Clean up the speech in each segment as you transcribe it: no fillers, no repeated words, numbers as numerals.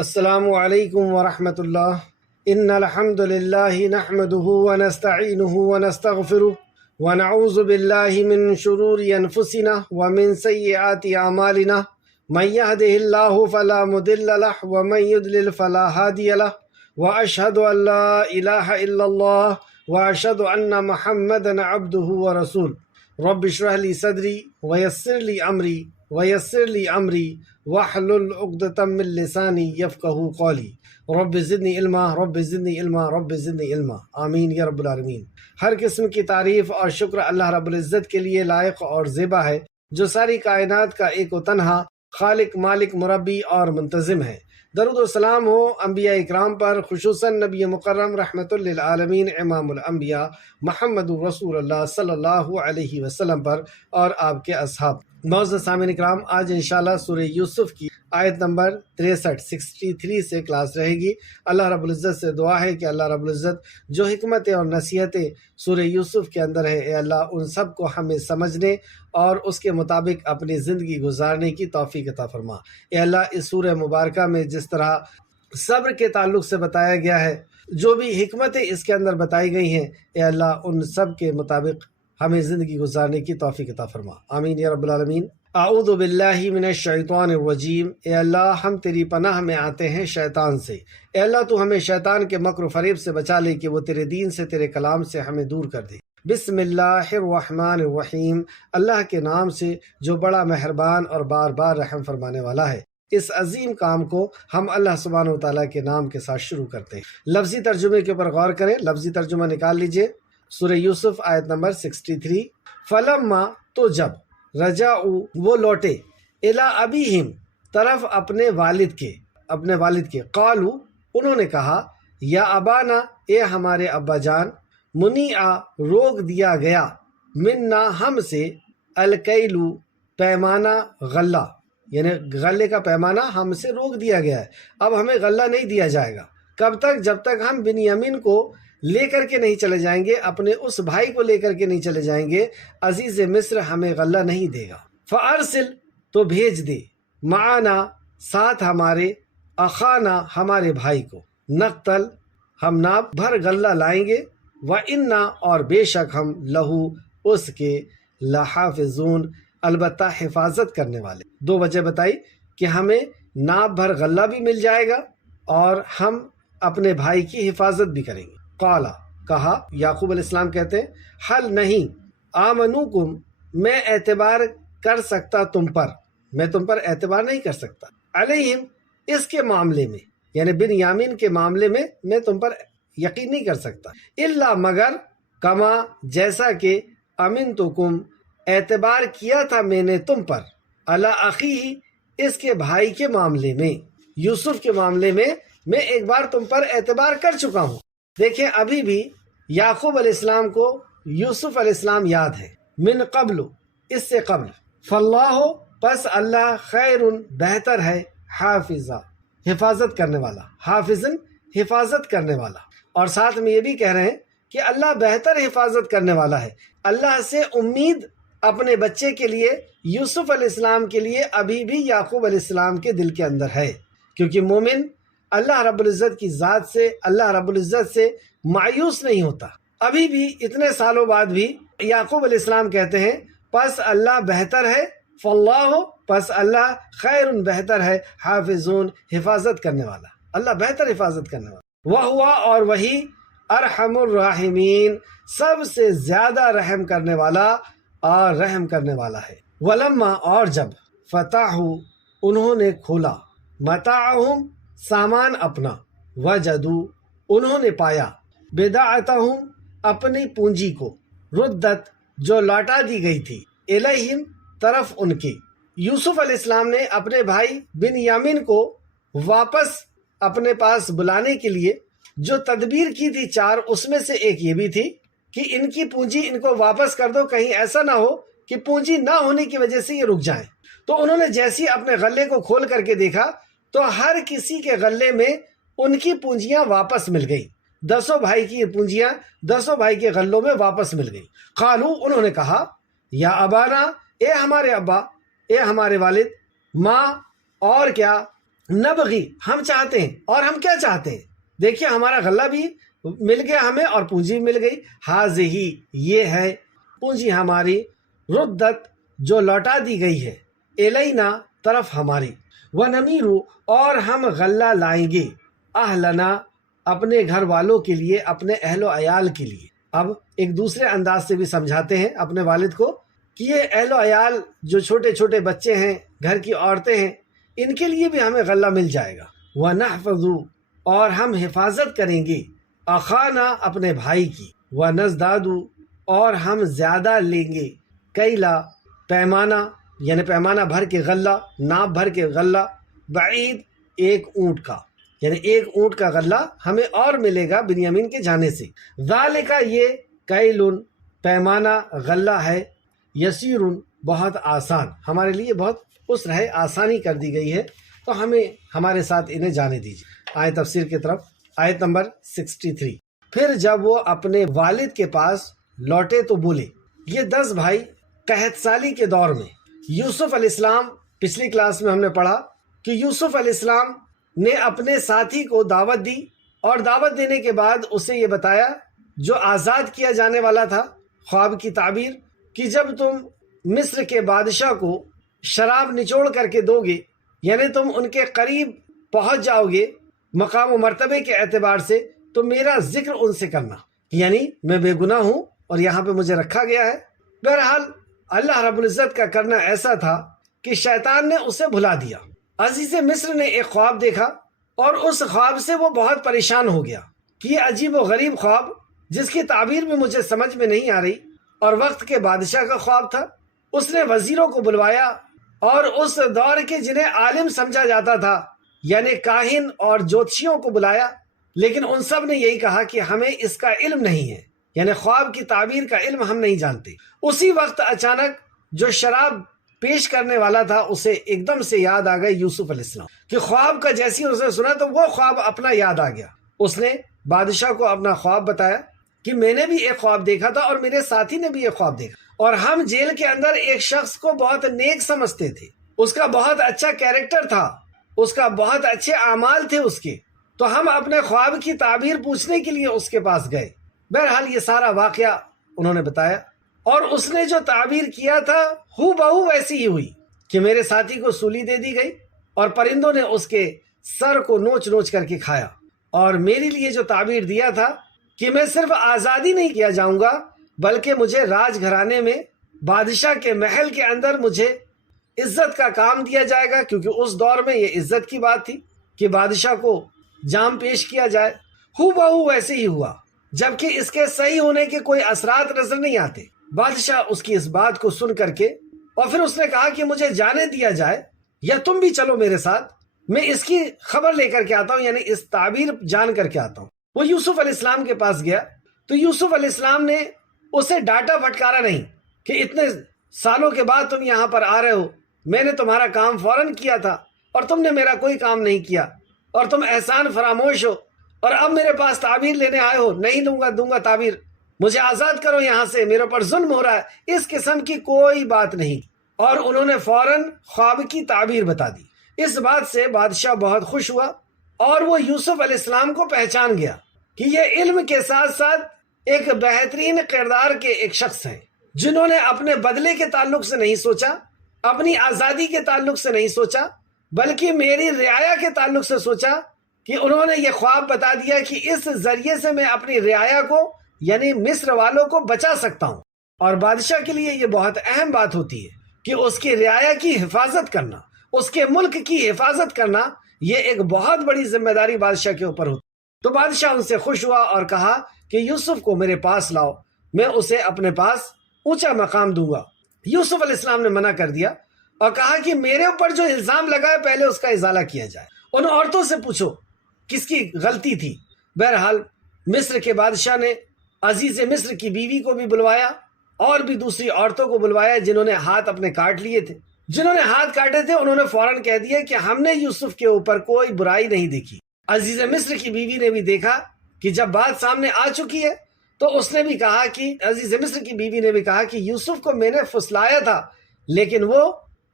السلام علیکم ورحمۃ اللہ۔ ان الحمد للہ نحمده ونستعینه ونستغفره ونعوذ باللہ من شرور انفسنا ومن سیئات اعمالنا من يهده الله فلا مضل له ومن يضلل فلا هادي له واشهد ان لا اله الا الله واشهد ان محمدا عبده ورسوله رب اشرح لي صدري ويسر لي امری واحلل عقدۃ من لسانی یفقہوا قولی رب زدنی علما رب زدنی علما آمین یا رب العالمین۔ ہر قسم کی تعریف اور شکر اللہ رب العزت کے لیے لائق اور زیبا ہے، جو ساری کائنات کا ایک و تنہا خالق، مالک، مربی اور منتظم ہے۔ درود و سلام ہو انبیاء اکرام پر، خصوصاً نبی مکرم رحمت للعالمین امام الانبیاء محمد رسول اللہ صلی اللہ علیہ وسلم پر اور آپ کے اصحاب۔ معزز سامعین اکرام، آج انشاءاللہ سورہ یوسف کی آیت نمبر 63 سے کلاس رہے گی۔ اللہ رب العزت سے دعا ہے کہ اللہ رب العزت جو حکمتیں اور نصیحتیں سورہ یوسف کے اندر ہے، اے اللہ ان سب کو ہمیں سمجھنے اور اس کے مطابق اپنی زندگی گزارنے کی توفیق عطا فرما۔ اے اللہ اس سورہ مبارکہ میں جس طرح صبر کے تعلق سے بتایا گیا ہے، جو بھی حکمتیں اس کے اندر بتائی گئی ہیں، اے اللہ ان سب کے مطابق ہمیں زندگی گزارنے کی توفیق عطا فرما، آمین یا رب العالمین۔ اعوذ باللہ من الشیطان الرجیم، اے اللہ ہم تیری پناہ میں آتے ہیں شیطان سے۔ اے اللہ تو ہمیں شیطان کے مکر و فریب سے بچا لے کہ وہ تیرے دین سے، تیرے کلام سے ہمیں دور کر دے۔ بسم اللہ الرحمن الرحیم، اللہ کے نام سے جو بڑا مہربان اور بار بار رحم فرمانے والا ہے۔ اس عظیم کام کو ہم اللہ سبحانہ و تعالیٰ کے نام کے ساتھ شروع کرتے ہیں۔ لفظی ترجمے کے اوپر غور کریں، لفظی ترجمہ نکال لیجئے۔ سورہ یوسف آیت نمبر 63۔ فلما تو جب، رجعوا وہ لوٹے، الی ابیہم طرف اپنے والد کے، قالوا انہوں نے کہا، یا ابانا اے ہمارے ابا جان، منیع روک دیا گیا، منا ہم سے، الکیل پیمانہ، غلہ یعنی غلے کا پیمانہ ہم سے روک دیا گیا ہے، اب ہمیں غلہ نہیں دیا جائے گا۔ کب تک؟ جب تک ہم بنیامین کو لے کر کے نہیں چلے جائیں گے، اپنے اس بھائی کو لے کر کے نہیں چلے جائیں گے، عزیز مصر ہمیں غلہ نہیں دے گا۔ فارسل تو بھیج دے، معنا ساتھ ہمارے، اخانا ہمارے بھائی کو، نقتل ہم ناپ بھر غلہ لائیں گے، وَإِنَّا اور بے شک ہم لہو اس کے، لحافظون البتہ حفاظت کرنے والے۔ دو وجہ بتائی کہ ہمیں ناپ بھر غلہ بھی مل جائے گا اور ہم اپنے بھائی کی حفاظت بھی کریں گے۔ قالا کہا، یعقوب علیہ السلام کہتے ہیں، حل نہیں، آمنوکم میں اعتبار کر سکتا تم پر، میں تم پر اعتبار نہیں کر سکتا، علیہم اس کے معاملے میں یعنی بنیامین کے معاملے میں میں تم پر یقین نہیں کر سکتا، الا مگر، کما جیسا کہ، امنتکم اعتبار کیا تھا میں نے تم پر، علی اخیہ اس کے بھائی کے معاملے میں، یوسف کے معاملے میں میں ایک بار تم پر اعتبار کر چکا ہوں۔ دیکھیں ابھی بھی یعقوب علیہ السلام کو یوسف علیہ السلام یاد ہے، من قبل اس سے قبل، فاللہ پس اللہ، خیر بہتر ہے، حافظہ حفاظت کرنے والا، حافظن حفاظت کرنے والا، اور ساتھ میں یہ بھی کہہ رہے ہیں کہ اللہ بہتر حفاظت کرنے والا ہے۔ اللہ سے امید اپنے بچے کے لیے، یوسف علیہ السلام کے لیے ابھی بھی یعقوب علیہ السلام کے دل کے اندر ہے، کیونکہ مومن اللہ رب العزت کی ذات سے، اللہ رب العزت سے مایوس نہیں ہوتا۔ ابھی بھی اتنے سالوں بعد بھی یعقوب علیہ السلام کہتے ہیں، پس اللہ بہتر ہے، فاللہ پس اللہ، خیر بہتر ہے، حافظون حفاظت کرنے والا، اللہ بہتر حفاظت کرنے والا، وہوا اور وہی، ارحم الراحمین سب سے زیادہ رحم کرنے والا اور رحم کرنے والا ہے۔ ولما اور جب، فتحوا انہوں نے کھولا، متاعہم سامان اپنا، وجدوا انہوں نے پایا، بضاعتہم اپنی پونجی کو، ردت جو لوٹا دی گئی تھی، الیہم طرف ان کی۔ یوسف علیہ السلام نے اپنے بھائی بنیامین کو واپس اپنے پاس بلانے کے لیے جو تدبیر کی تھی چار، اس میں سے ایک یہ بھی تھی کہ ان کی پونجی ان کو واپس کر دو، کہیں ایسا نہ ہو کہ پونجی نہ ہونے کی وجہ سے یہ رک جائیں۔ تو انہوں نے جیسی اپنے غلے کو کھول کر کے دیکھا تو ہر کسی کے غلے میں ان کی پونجیاں واپس مل گئی، 10 بھائی کی پونجیاں 10 بھائی کے غلوں میں واپس مل گئی۔ قالو انہوں نے کہا، یا ابانا اے ہمارے ابا، اے ہمارے والد، ماں اور کیا، نبغی ہم چاہتے ہیں، اور ہم کیا چاہتے ہیں؟ دیکھیے ہمارا غلہ بھی مل گیا ہمیں اور پونجی مل گئی. ہاذہی یہ ہے پونجی ہماری، ردت جو لوٹا دی گئی ہے، الینا طرف ہماری، ونمیر اور ہم غلہ لائیں گے، اہلنا اپنے گھر والوں کے لیے، اپنے اہل و عیال کے لیے. اب ایک دوسرے انداز سے بھی سمجھاتے ہیں اپنے والد کو کہ یہ اہل و عیال جو چھوٹے چھوٹے بچے ہیں، گھر کی عورتیں ہیں، ان کے لیے بھی ہمیں غلہ مل جائے گا. وَنَحْفَظُ اور ہم حفاظت کریں گے، اخانا اپنے بھائی کی، وَنَزْدَادُ اور ہم زیادہ لیں گے، کیلا پیمانہ یعنی پیمانہ بھر کے غلہ، ناپ بھر کے غلہ، بعید ایک اونٹ کا، یعنی ایک اونٹ کا غلہ ہمیں اور ملے گا بنیامین کے جانے سے. ذالک یہ کیلن پیمانہ غلہ ہے، یسیر بہت آسان، ہمارے لیے بہت عسر ہے، آسانی کر دی گئی ہے، تو ہمیں ہمارے ساتھ انہیں جانے دیجیے. آئے تفسیر کی طرف، آیت نمبر 63. پھر جب وہ اپنے والد کے پاس لوٹے تو بولے. یہ 10 بھائی قحط سالی کے دور میں یوسف علیہ السلام، پچھلی کلاس میں ہم نے پڑھا کہ یوسف علیہ السلام نے اپنے ساتھی کو دعوت دی، اور دعوت دینے کے بعد اسے یہ بتایا جو آزاد کیا جانے والا تھا، خواب کی تعبیر، کہ جب تم مصر کے بادشاہ کو شراب نچوڑ کر کے دو گے، یعنی تم ان کے قریب پہنچ جاؤ گے مقام و مرتبے کے اعتبار سے، تو میرا ذکر ان سے کرنا، یعنی میں بے گناہ ہوں اور یہاں پہ مجھے رکھا گیا ہے. بہرحال اللہ رب العزت کا کرنا ایسا تھا کہ شیطان نے اسے بھلا دیا. عزیز مصر نے ایک خواب دیکھا، اور اس خواب سے وہ بہت پریشان ہو گیا کہ یہ عجیب و غریب خواب، جس کی تعبیر بھی مجھے سمجھ میں نہیں آ رہی، اور وقت کے بادشاہ کا خواب تھا. اس نے وزیروں کو بلوایا، اور اس دور کے جنہیں عالم سمجھا جاتا تھا یعنی کاہن اور جوتشیوں کو بلایا، لیکن ان سب نے یہی کہا کہ ہمیں اس کا علم نہیں ہے، یعنی خواب کی تعبیر کا علم ہم نہیں جانتے. اسی وقت اچانک جو شراب پیش کرنے والا تھا اسے ایک دم سے یاد آ گئی یوسف علیہ السلام کہ خواب کا جیسی اس نے سنا تو وہ خواب اپنا یاد آ گیا. اس نے بادشاہ کو اپنا خواب بتایا کہ میں نے بھی ایک خواب دیکھا تھا اور میرے ساتھی نے بھی ایک خواب دیکھا، اور ہم جیل کے اندر ایک شخص کو بہت نیک سمجھتے تھے، اس کا بہت اچھا کیریکٹر تھا، اس کا بہت اچھے اعمال تھے اس کے، تو ہم اپنے خواب کی تعبیر پوچھنے کے لیے اس کے پاس گئے. بہرحال یہ سارا واقعہ انہوں نے بتایا، اور اس نے جو تعبیر کیا تھا ہو بہو ویسی ہی ہوئی کہ میرے ساتھی کو سولی دے دی گئی، اور پرندوں نے اس کے سر کو نوچ نوچ کر کے کھایا. اور میرے لیے جو تعبیر دیا تھا کہ میں صرف آزادی نہیں کیا جاؤں گا، بلکہ مجھے راج گھرانے میں بادشاہ کے محل کے اندر مجھے عزت کا کام دیا جائے گا، کیونکہ اس دور میں یہ عزت کی بات تھی کہ بادشاہ کو جام پیش کیا جائے. ہو بہو ویسے ہی ہوا، جبکہ اس کے صحیح ہونے کے کوئی اثرات نظر نہیں آتے. بادشاہ اس کی اس بات کو سن کر کے، اور پھر اس نے کہا کہ مجھے جانے دیا جائے یا تم بھی چلو میرے ساتھ، میں اس کی خبر لے کر کے آتا ہوں، یعنی اس تعبیر جان کر کے آتا ہوں. وہ یوسف علیہ السلام کے پاس گیا تو یوسف علیہ السلام نے اسے ڈانٹا پھٹکارا نہیں کہ اتنے سالوں کے بعد تم یہاں پر آ رہے ہو، میں نے تمہارا کام فوراً کیا تھا اور تم نے میرا کوئی کام نہیں کیا، اور تم احسان فراموش ہو، اور اب میرے پاس تعبیر لینے آئے ہو. نہیں دوں گا تعبیر، مجھے آزاد کرو یہاں سے، میرے اوپر ظلم ہو رہا ہے. اس قسم کی کوئی بات نہیں، اور انہوں نے فوراً خواب کی تعبیر بتا دی. اس بات سے بادشاہ بہت خوش ہوا، اور وہ یوسف علیہ السلام کو پہچان گیا کہ یہ علم کے ساتھ ساتھ ایک بہترین کردار کے ایک شخص ہیں، جنہوں نے اپنے بدلے کے تعلق سے نہیں سوچا، اپنی آزادی کے تعلق سے نہیں سوچا، بلکہ میری رعایا کے تعلق سے سوچا، کہ انہوں نے یہ خواب بتا دیا کہ اس ذریعے سے میں اپنی رعایا کو یعنی مصر والوں کو بچا سکتا ہوں. اور بادشاہ کے لیے یہ بہت اہم بات ہوتی ہے کہ اس کی رعایا کی حفاظت کرنا، اس کے ملک کی حفاظت کرنا، یہ ایک بہت بڑی ذمہ داری بادشاہ کے اوپر ہوتی. تو بادشاہ ان سے خوش ہوا اور کہا کہ یوسف کو میرے پاس لاؤ، میں اسے اپنے پاس اونچا مقام دوں گا. یوسف علیہ السلام نے منع کر دیا اور کہا کہ میرے اوپر جو الزام لگا ہے پہلے اس کا ازالہ کیا جائے، ان عورتوں سے پوچھو کس کی غلطی تھی. بہرحال مصر کے بادشاہ نے عزیز مصر کی بیوی کو بھی بلوایا، اور بھی دوسری عورتوں کو بلوایا جنہوں نے ہاتھ اپنے کاٹ لیے تھے. جنہوں نے ہاتھ کاٹے تھے انہوں نے فوراً کہہ دیا کہ ہم نے یوسف کے اوپر کوئی برائی نہیں دیکھی. عزیز مصر کی بیوی نے بھی دیکھا کہ جب بات سامنے آ چکی ہے تو اس نے بھی کہا کہ عزیز مصر کی بیوی نے بھی کہا کہ یوسف کو میں نے پھسلایا تھا، لیکن وہ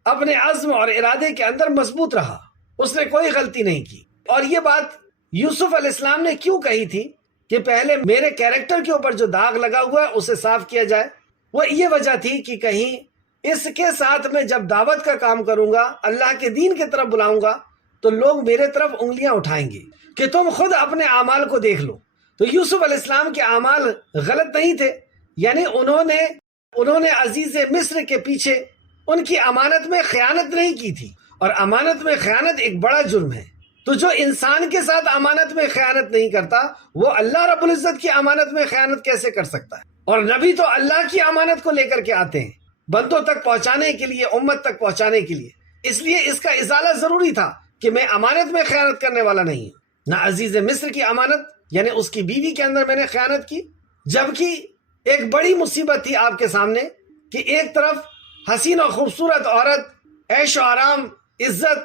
اپنے عزم اور ارادے کے اندر مضبوط رہا، اس نے کوئی غلطی نہیں کی۔ اور یہ بات یوسف علیہ السلام نے کیوں کہی تھی کہ پہلے میرے کیریکٹر کے اوپر جو داغ لگا ہوا ہے اسے صاف کیا جائے؟ وہ یہ وجہ تھی کہ کہیں اس کے ساتھ میں جب دعوت کا کام کروں گا، اللہ کے دین کی طرف بلاؤں گا، تو لوگ میرے طرف انگلیاں اٹھائیں گے کہ تم خود اپنے اعمال کو دیکھ لو۔ تو یوسف علیہ السلام کے اعمال غلط نہیں تھے، یعنی انہوں نے عزیز مصر کے پیچھے ان کی امانت میں خیانت نہیں کی تھی، اور امانت میں خیانت ایک بڑا جرم ہے۔ تو جو انسان کے ساتھ امانت میں خیانت نہیں کرتا، وہ اللہ رب العزت کی امانت میں خیانت کیسے کر سکتا ہے؟ اور نبی تو اللہ کی امانت کو لے کر کے آتے ہیں بندوں تک پہنچانے کے لیے، امت تک پہنچانے کے لیے۔ اس لیے اس کا ازالہ ضروری تھا کہ میں امانت میں خیانت کرنے والا نہیں ہوں۔ نہ عزیز مصر کی امانت یعنی اس کی بیوی کے اندر میں نے خیانت کی، جبکہ ایک بڑی مصیبت تھی آپ کے سامنے کہ ایک طرف حسین و خوبصورت عورت، عیش و آرام، عزت،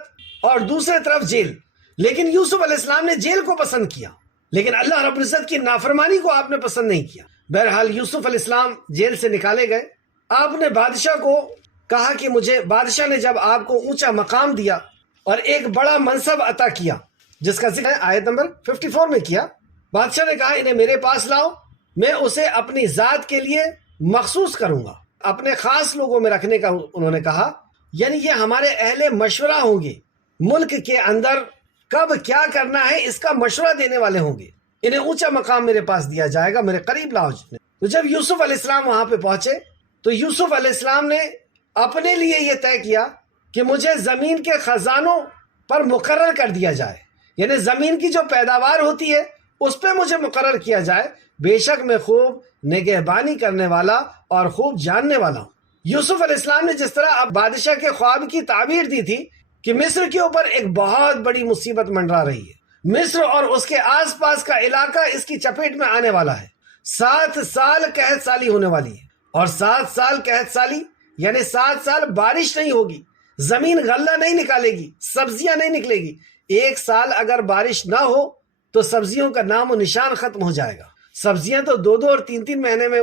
اور دوسرے طرف جیل۔ لیکن یوسف علیہ السلام نے جیل کو پسند کیا، لیکن اللہ رب العزت کی نافرمانی کو آپ نے پسند نہیں کیا۔ بہرحال یوسف علیہ السلام جیل سے نکالے گئے۔ آپ نے بادشاہ کو کہا کہ بادشاہ نے جب آپ کو اونچا مقام دیا اور ایک بڑا منصب عطا کیا، جس کا ذکر آیت نمبر 54 میں کیا، بادشاہ نے کہا انہیں میرے پاس لاؤ، میں اسے اپنی ذات کے لیے مخصوص کروں گا، اپنے خاص لوگوں میں رکھنے کا انہوں نے کہا، یعنی یہ ہمارے اہل مشورہ ہوں گے، ملک کے اندر کب کیا کرنا ہے اس کا مشورہ دینے والے ہوں گے، انہیں اونچا مقام میرے پاس دیا جائے گا، میرے قریب لاؤ۔ تو جب یوسف علیہ السلام وہاں پہ پہنچے تو یوسف علیہ السلام نے اپنے لیے یہ طے کیا کہ مجھے زمین کے خزانوں پر مقرر کر دیا جائے، یعنی زمین کی جو پیداوار ہوتی ہے اس پہ مجھے مقرر کیا جائے، بے شک میں خوب نگہبانی کرنے والا اور خوب جاننے والا ہوں۔ یوسف علیہ السلام نے جس طرح اب بادشاہ کے خواب کی تعبیر دی تھی کہ مصر کے اوپر ایک بہت بڑی مصیبت منڈرا رہی ہے، مصر اور اس کے آس پاس کا علاقہ اس کی چپیٹ میں آنے والا ہے، 7 سال قحط سالی ہونے والی ہے، اور 7 سال قحط سالی یعنی 7 سال بارش نہیں ہوگی، زمین غلہ نہیں نکالے گی، سبزیاں نہیں نکلے گی۔ 1 سال اگر بارش نہ ہو تو سبزیوں کا نام و نشان ختم ہو جائے گا۔ سبزیاں تو 2 اور 3 مہینے میں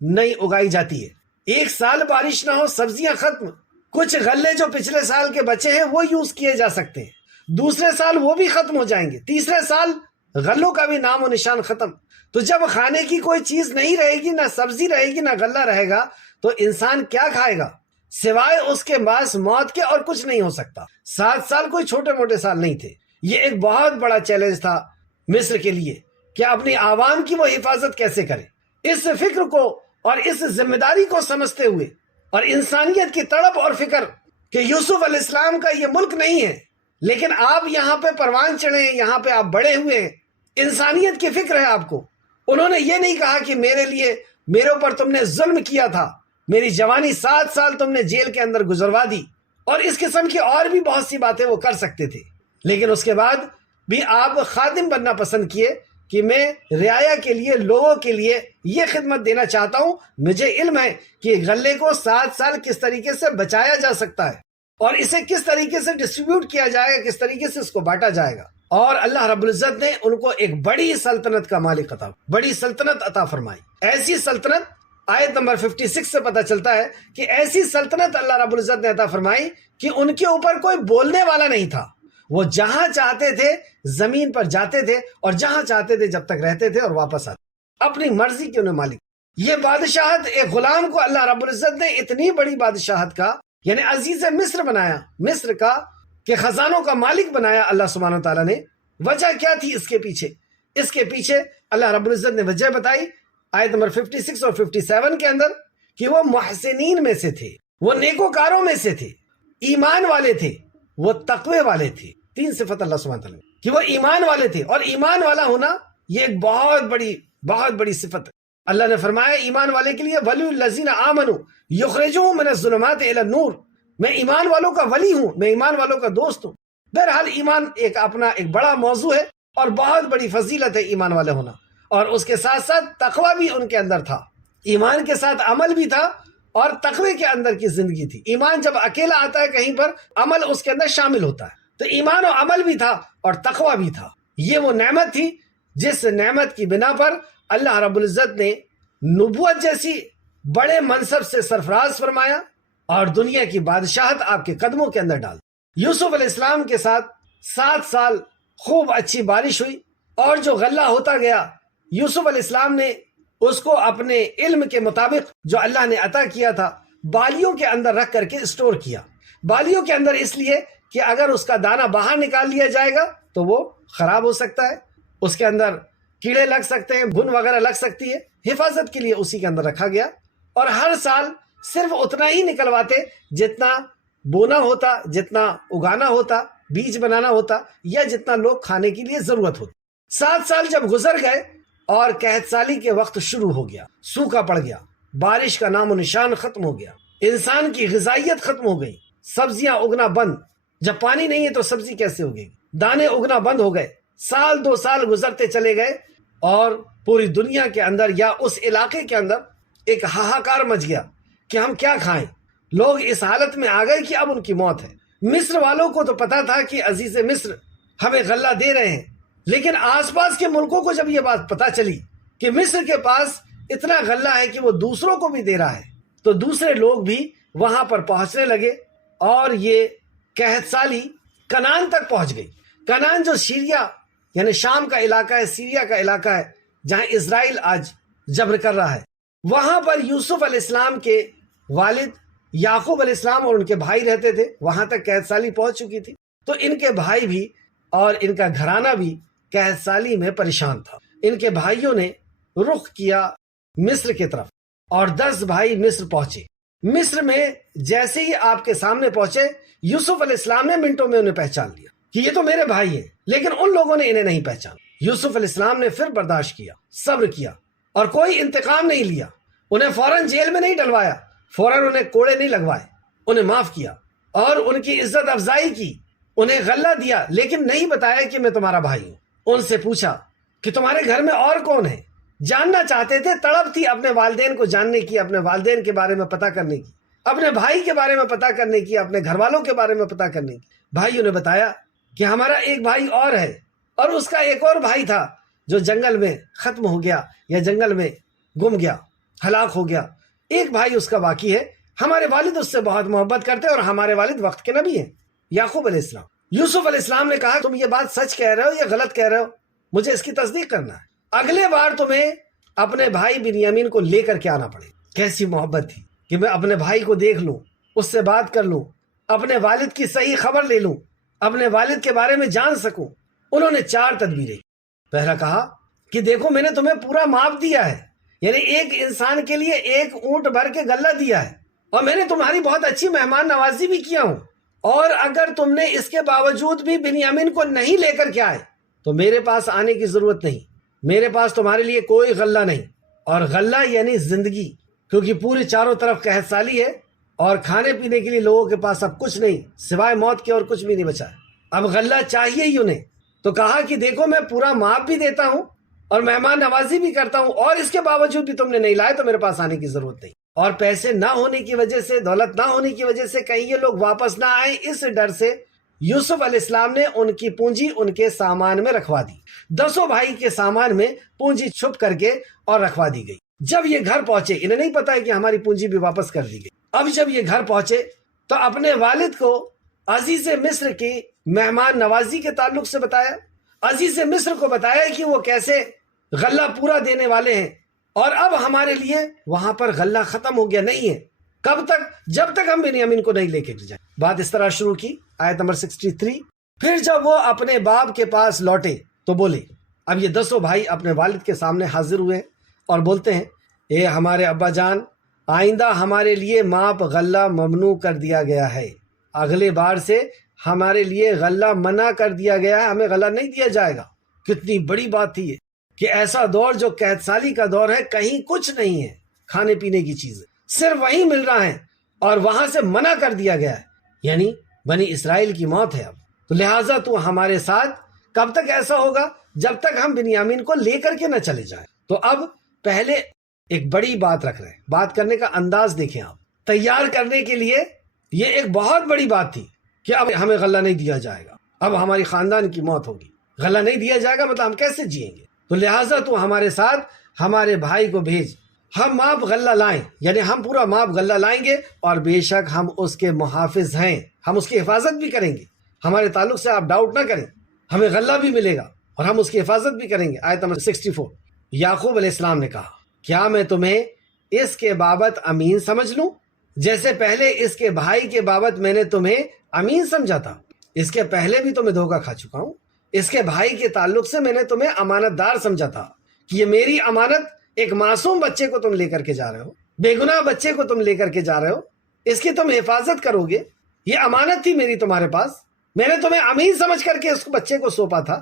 نہیں اگائی جاتی ہے، 1 سال بارش نہ ہو سبزیاں ختم۔ کچھ غلے جو پچھلے سال کے بچے ہیں وہ یوز کیے جا سکتے ہیں، دوسرے سال وہ بھی ختم ہو جائیں گے، تیسرے سال غلوں کا بھی نام و نشان ختم۔ تو جب کھانے کی کوئی چیز نہیں رہے گی، نہ سبزی رہے گی، نہ غلہ رہے گا، تو انسان کیا کھائے گا؟ سوائے اس کے پاس موت کے اور کچھ نہیں ہو سکتا۔ 7 سال کوئی چھوٹے موٹے سال نہیں تھے۔ یہ ایک بہت بڑا چیلنج تھا مصر کے لیے کہ اپنی عوام کی وہ حفاظت کیسے کرے۔ اس فکر کو اور اس ذمہ داری کو سمجھتے ہوئے اور انسانیت کی تڑپ اور فکر کہ یوسف علیہ السلام کا یہ ملک نہیں ہے، لیکن آپ یہاں پہ پروان چڑھے ہیں، یہاں پہ آپ بڑے ہوئے ہیں، انسانیت کی فکر ہے آپ کو۔ انہوں نے یہ نہیں کہا کہ میرے اوپر تم نے ظلم کیا تھا، میری جوانی 7 سال تم نے جیل کے اندر گزروا دی، اور اس قسم کی اور بھی بہت سی باتیں وہ کر سکتے تھے، لیکن اس کے بعد بھی آپ خادم بننا پسند کیے کہ میں رعایا کے لیے، لوگوں کے لیے یہ خدمت دینا چاہتا ہوں۔ مجھے علم ہے کہ غلے کو 7 سال کس طریقے سے بچایا جا سکتا ہے، اور اسے کس طریقے سے ڈسٹریبیوٹ کیا جائے گا، کس طریقے سے اس کو بانٹا جائے گا۔ اور اللہ رب العزت نے ان کو ایک بڑی سلطنت کا مالک بڑی سلطنت عطا فرمائی۔ ایسی سلطنت آیت نمبر 56 سے پتہ چلتا ہے کہ ایسی سلطنت اللہ رب العزت نے عطا فرمائی کہ ان کے اوپر کوئی بولنے والا نہیں تھا، وہ جہاں چاہتے تھے زمین پر جاتے تھے، اور جہاں چاہتے تھے جب تک رہتے تھے اور واپس آتے، اپنی مرضی کے انہیں مالک۔ یہ بادشاہت ایک غلام کو اللہ رب العزت نے اتنی بڑی بادشاہت کا یعنی عزیز مصر بنایا، مصر کا کہ خزانوں کا مالک بنایا اللہ سبحانہ و تعالیٰ نے۔ وجہ کیا تھی اس کے پیچھے؟ اس کے پیچھے اللہ رب العزت نے وجہ بتائی آیت نمبر 56 اور 57 کے اندر کہ وہ محسنین میں سے تھے، وہ نیکوکاروں میں سے تھے، ایمان والے تھے، وہ تقوی والے تھے۔ 3 صفت اللہ سبحانہ تعالیٰ نے کہ وہ ایمان والے تھے، اور ایمان والا ہونا یہ ایک بہت بڑی صفت ہے۔ اللہ نے فرمایا ایمان والے کے لیے ولی الذین آمنوا یخرجوہم من الظلمات الی النور، میں ایمان والوں کا ولی ہوں، میں ایمان والوں کا دوست ہوں۔ بہرحال ایمان اپنا ایک بڑا موضوع ہے اور بہت بڑی فضیلت ہے ایمان والے ہونا، اور اس کے ساتھ ساتھ تقوی بھی ان کے اندر تھا، ایمان کے ساتھ عمل بھی تھا اور تقوی کے اندر کی زندگی تھی۔ ایمان جب اکیلا آتا ہے کہیں پر، عمل اس کے اندر شامل ہوتا ہے، تو ایمان و عمل بھی تھا اور تقوی بھی تھا۔ یہ وہ نعمت تھی جس نعمت کی بنا پر اللہ رب العزت نے نبوت جیسی بڑے منصب سے سرفراز فرمایا اور دنیا کی بادشاہت آپ کے قدموں کے اندر ڈال۔ یوسف علیہ السلام کے ساتھ 7 سال خوب اچھی بارش ہوئی، اور جو غلہ ہوتا گیا یوسف علیہ السلام نے اس کو اپنے علم کے مطابق جو اللہ نے عطا کیا تھا بالیوں کے اندر رکھ کر کے اسٹور کیا۔ بالیوں کے اندر اس لیے کہ اگر اس کا دانہ باہر نکال لیا جائے گا تو وہ خراب ہو سکتا ہے، اس کے اندر کیڑے لگ سکتے ہیں، گھن وغیرہ لگ سکتی ہے، حفاظت کے لیے اسی کے اندر رکھا گیا۔ اور ہر سال صرف اتنا ہی نکلواتے جتنا بونا ہوتا، جتنا اگانا ہوتا، بیج بنانا ہوتا، یا جتنا لوگ کھانے کے لیے ضرورت ہوتی۔ 7 سال جب گزر گئے اور قحط سالی کے وقت شروع ہو گیا، سوکھا پڑ گیا، بارش کا نام و نشان ختم ہو گیا، انسان کی غذائیت ختم ہو گئی، سبزیاں اگنا بند۔ جب پانی نہیں ہے تو سبزی کیسے ہوگی؟ دانے اگنا بند ہو گئے۔ 2 سال گزرتے چلے گئے اور پوری دنیا کے اندر یا اس علاقے کے اندر ایک ہاہاکار مچ گیا کہ ہم کیا کھائیں۔ لوگ اس حالت میں آ گئے کہ اب ان کی موت ہے۔ مصر والوں کو تو پتا تھا کہ عزیز مصر ہمیں غلہ دے رہے ہیں، لیکن آس پاس کے ملکوں کو جب یہ بات پتا چلی کہ مصر کے پاس اتنا غلہ ہے کہ وہ دوسروں کو بھی دے رہا ہے، تو دوسرے لوگ بھی وہاں پر پہنچنے لگے، اور یہ قحط سالی کنعان تک پہنچ گئی۔ کنعان جو سیریا یعنی شام کا علاقہ ہے، سیریا کا علاقہ ہے، جہاں اسرائیل آج جبر کر رہا ہے، وہاں پر یوسف علیہ السلام کے والد یعقوب علیہ السلام اور ان کے بھائی رہتے تھے۔ وہاں تک قحط سالی پہنچ چکی تھی، تو ان کے بھائی بھی اور ان کا گھرانہ بھی قحط سالی میں پریشان تھا۔ ان کے بھائیوں نے رخ کیا مصر کی طرف، اور 10 بھائی مصر پہنچے۔ مصر میں جیسے ہی آپ کے سامنے پہنچے، یوسف علیہ السلام نے منٹوں میں انہیں پہچان لیا کہ یہ تو میرے بھائی ہیں، لیکن ان لوگوں نے انہیں نہیں پہچانا۔ یوسف علیہ السلام نے پھر برداشت کیا، صبر کیا، اور کوئی انتقام نہیں لیا، انہیں فوراً جیل میں نہیں ڈلوایا، فوراً انہیں کوڑے نہیں لگوائے، انہیں معاف کیا اور ان کی عزت افزائی کی، انہیں غلہ دیا، لیکن نہیں بتایا کہ میں تمہارا بھائی ہوں۔ ان سے پوچھا کہ تمہارے گھر میں اور کون ہے؟ جاننا چاہتے تھے، تڑپ تھی اپنے والدین کو جاننے کی، اپنے والدین کے بارے میں پتہ کرنے کی، اپنے بھائی کے بارے میں پتہ کرنے کی، اپنے گھر والوں کے بارے میں پتہ کرنے کی۔ بھائیوں نے بتایا کہ ہمارا ایک بھائی اور ہے، اور اس کا ایک اور بھائی تھا جو جنگل میں ختم ہو گیا، یا جنگل میں گم گیا، ہلاک ہو گیا۔ ایک بھائی اس کا باقی ہے، ہمارے والد اس سے بہت محبت کرتے ہیں، اور ہمارے والد وقت کے نبی ہیں، یعقوب علیہ السلام۔ یوسف علیہ السلام نے کہا تم یہ بات سچ کہہ رہے ہو یا غلط کہہ رہے ہو؟ مجھے اس کی تصدیق کرنا ہے۔ اگلے بار تمہیں اپنے بھائی بنیامین کو لے کر کے آنا پڑے۔ کیسی محبت تھی کہ میں اپنے بھائی کو دیکھ لوں، اس سے بات کر لوں، اپنے والد کی صحیح خبر لے لوں، اپنے والد کے بارے میں جان سکوں۔ انہوں نے 4 تدبیریں۔ پہلا کہا کہ دیکھو میں نے تمہیں پورا معاف دیا ہے، یعنی ایک انسان کے لیے 1 اونٹ بھر کے غلہ دیا ہے، اور میں نے تمہاری بہت اچھی مہمان نوازی بھی کیا ہوں، اور اگر تم نے اس کے باوجود بھی بنیامین کو نہیں لے کر کے آئے تو میرے پاس آنے کی ضرورت نہیں، میرے پاس تمہارے لیے کوئی غلہ نہیں۔ اور غلہ یعنی زندگی، کیونکہ پورے چاروں طرف قحط سالی ہے، اور کھانے پینے کے لیے لوگوں کے پاس اب کچھ نہیں سوائے موت کے، اور کچھ بھی نہیں بچا ہے۔ اب غلہ چاہیے ہی انہیں، تو کہا کہ دیکھو میں پورا معاف بھی دیتا ہوں اور مہمان نوازی بھی کرتا ہوں، اور اس کے باوجود بھی تم نے نہیں لائے تو میرے پاس آنے کی ضرورت نہیں۔ اور پیسے نہ ہونے کی وجہ سے، دولت نہ ہونے کی وجہ سے کہیں یہ لوگ واپس نہ آئیں، اس ڈر سے یوسف علیہ السلام نے ان کی پونجی ان کے سامان میں رکھوا دی۔ 10 بھائی کے سامان میں پونجی چھپ کر کے اور رکھوا دی گئی۔ جب یہ گھر پہنچے، انہیں نہیں پتا ہے کہ ہماری پونجی بھی واپس کر دی گئی۔ اب جب یہ گھر پہنچے تو اپنے والد کو عزیز مصر کی مہمان نوازی کے تعلق سے بتایا، عزیز مصر کو بتایا کہ وہ کیسے غلہ پورا دینے والے ہیں، اور اب ہمارے لیے وہاں پر غلہ ختم ہو گیا نہیں ہے۔ کب تک؟ جب تک ہم بنیامین کو نہیں لے کے جائیں۔ بات اس طرح شروع کی، آیت نمبر 63۔ پھر جب وہ اپنے باپ کے پاس لوٹے تو بولے، اب یہ 10 بھائی اپنے والد کے سامنے حاضر ہوئے اور بولتے ہیں، اے ہمارے ابا جان، آئندہ ہمارے لیے ماپ غلہ ممنوع کر دیا گیا ہے، اگلے بار سے ہمارے لیے غلہ منع کر دیا گیا ہے، ہمیں غلہ نہیں دیا جائے گا۔ کتنی بڑی بات تھی یہ کہ ایسا دور جو قحط سالی کا دور ہے، کہیں کچھ نہیں ہے کھانے پینے کی چیزیں، صرف وہیں مل رہا ہے، اور وہاں سے منع کر دیا گیا ہے، یعنی بنی اسرائیل کی موت ہے اب، تو لہٰذا تو ہمارے ساتھ کب تک ایسا ہوگا؟ جب تک ہم بنیامین کو لے کر کے نہ چلے جائیں۔ تو اب پہلے ایک بڑی بات رکھ رہے ہیں، بات کرنے کا انداز دیکھیں آپ، تیار کرنے کے لیے یہ ایک بہت بڑی بات تھی کہ اب ہمیں غلہ نہیں دیا جائے گا، اب ہماری خاندان کی موت ہوگی، غلہ نہیں دیا جائے گا مطلب ہم کیسے جئیں گے؟ تو لہٰذا تو ہمارے ساتھ ہمارے بھائی کو بھیج، ہم ماپ غلہ لائیں، یعنی ہم پورا ماپ غلہ لائیں گے، اور بے شک ہم اس کے محافظ ہیں، ہم اس کی حفاظت بھی کریں گے، ہمارے تعلق سے آپ ڈاؤٹ نہ کریں، ہمیں غلہ بھی ملے گا اور ہم اس کی حفاظت بھی کریں گے۔ آیت نمبر 64۔ یعقوب علیہ السلام نے کہا کیا میں تمہیں اس کے بابت امین سمجھ لوں جیسے پہلے اس کے بھائی کے بابت میں نے تمہیں امین سمجھا تھا؟ اس کے پہلے بھی تمہیں دھوکہ کھا چکا ہوں۔ اس کے بھائی کے تعلق سے میں نے تمہیں امانت دار سمجھا تھا کہ یہ میری امانت، ایک معصوم بچے کو تم لے کر کے جا رہے ہو، بے گناہ بچے کو تم لے کر کے جا رہے ہو، اس کی تم حفاظت کرو گے، یہ امانت تھی میری تمہارے پاس، میں نے تمہیں امین سمجھ کر کے اس بچے کو سونپا تھا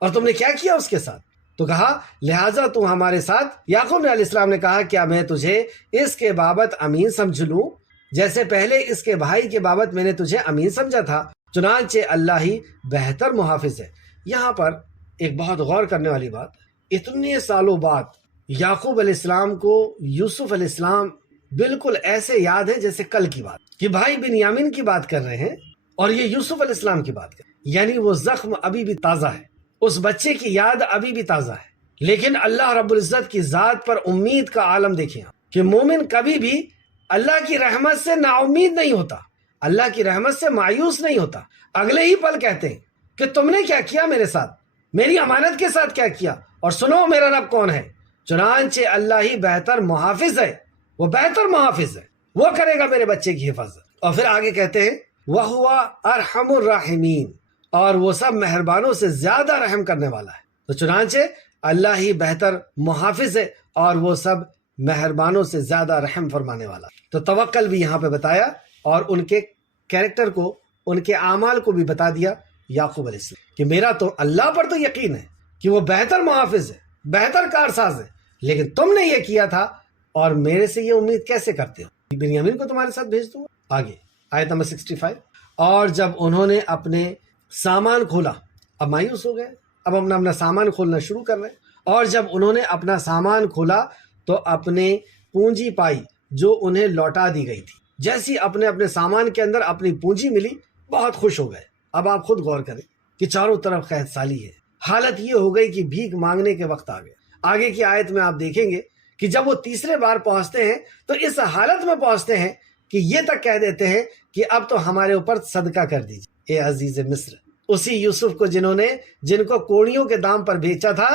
اور تم نے کیا کیا اس کے ساتھ؟ تو کہا لہٰذا تم ہمارے ساتھ۔ یعقوب علیہ السلام نے کہا کیا میں تجھے اس کے بابت امین سمجھ لوں جیسے پہلے اس کے بھائی کے بابت میں نے تجھے امین سمجھا تھا؟ چنانچہ اللہ ہی بہتر محافظ ہے۔ یہاں پر ایک بہت غور کرنے والی بات، اتنے سالوں بعد یعقوب علیہ السلام کو یوسف علیہ السلام بالکل ایسے یاد ہے جیسے کل کی بات، کہ بھائی بنیامین کی بات کر رہے ہیں اور یہ یوسف علیہ السلام کی بات کر رہے ہیں، یعنی وہ زخم ابھی بھی تازہ ہے، اس بچے کی یاد ابھی بھی تازہ ہے۔ لیکن اللہ رب العزت کی ذات پر امید کا عالم دیکھیں آپ، کہ مومن کبھی بھی اللہ کی رحمت سے نا امید نہیں ہوتا، اللہ کی رحمت سے مایوس نہیں ہوتا۔ اگلے ہی پل کہتے ہیں کہ تم نے کیا کیا میرے ساتھ، میری امانت کے ساتھ کیا کیا، اور سنو میرا رب کون ہے، چنانچہ اللہ ہی بہتر محافظ ہے، وہ بہتر محافظ ہے، وہ کرے گا میرے بچے کی حفاظت۔ اور پھر آگے کہتے ہیں وَهُوَ أَرْحَمُ الرَّاحِمِينَ، اور وہ سب مہربانوں سے زیادہ رحم کرنے والا ہے۔ تو چنانچہ اللہ ہی بہتر محافظ ہے اور وہ سب مہربانوں سے زیادہ رحم فرمانے والا۔ تو توکل بھی یہاں پہ بتایا اور ان کے کیریکٹر کو، ان کے اعمال کو بھی بتا دیا یعقوب علیہ السلام، کہ میرا تو اللہ پر تو یقین ہے کہ وہ بہتر محافظ ہے، بہتر کارساز ہے، لیکن تم نے یہ کیا تھا اور میرے سے یہ امید کیسے کرتے ہو؟ بنیامین کو تمہارے ساتھ بھیج دوں گا۔ آگے آیت نمبر 65۔ اور جب انہوں نے اپنے سامان کھولا، اب مایوس ہو گئے، اب اپنا سامان کھولنا شروع کر رہے ہیں، اور جب انہوں نے اپنا سامان کھولا تو اپنے پونجی پائی جو انہیں لوٹا دی گئی تھی۔ جیسی اپنے سامان کے اندر اپنی پونجی ملی، بہت خوش ہو گئے۔ اب آپ خود غور کریں کہ چاروں طرف قحط سالی ہے، حالت یہ ہو گئی کہ بھیک مانگنے کے وقت آ گئے۔ آگے کی آیت میں آپ دیکھیں گے کہ جب وہ تیسرے بار پہنچتے ہیں تو اس حالت میں پہنچتے ہیں کہ یہ تک کہہ دیتے ہیں کہ اب تو ہمارے اوپر صدقہ کر دیجیے اے عزیز مصر۔ اسی یوسف کو جن کو کوڑیوں کے دام پر بیچا تھا،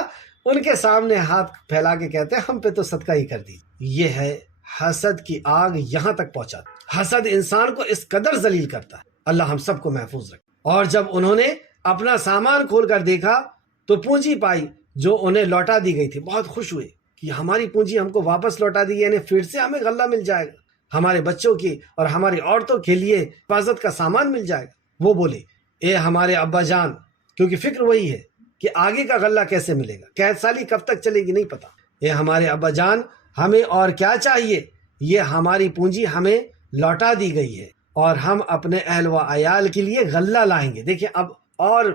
ان کے سامنے ہاتھ پھیلا کے کہتے ہیں ہم پہ تو صدقہ ہی کر دیجیے۔ یہ ہے حسد کی آگ، یہاں تک پہنچا۔ حسد انسان کو اس قدر ذلیل کرتا ہے، اللہ ہم سب کو محفوظ رکھے۔ اور جب انہوں نے اپنا سامان کھول کر دیکھا تو پونجی پائی جو انہیں لوٹا دی گئی تھی، بہت خوش ہوئے کہ ہماری پونجی ہم کو واپس لوٹا دی، یعنی پھر سے ہمیں غلہ مل جائے گا، ہمارے بچوں کی اور ہماری عورتوں کے لیے حفاظت کا سامان مل جائے گا۔ وہ بولے اے ہمارے ابا جان، کیونکہ فکر وہی ہے کہ آگے کا غلہ کیسے ملے گا، قحط سالی کب تک چلے گی نہیں پتا۔ اے ہمارے ابا جان، ہمیں اور کیا چاہیے، یہ ہماری پونجی ہمیں لوٹا دی گئی ہے اور ہم اپنے اہل و عیال کے لیے غلہ لائیں گے۔ دیکھیں اب اور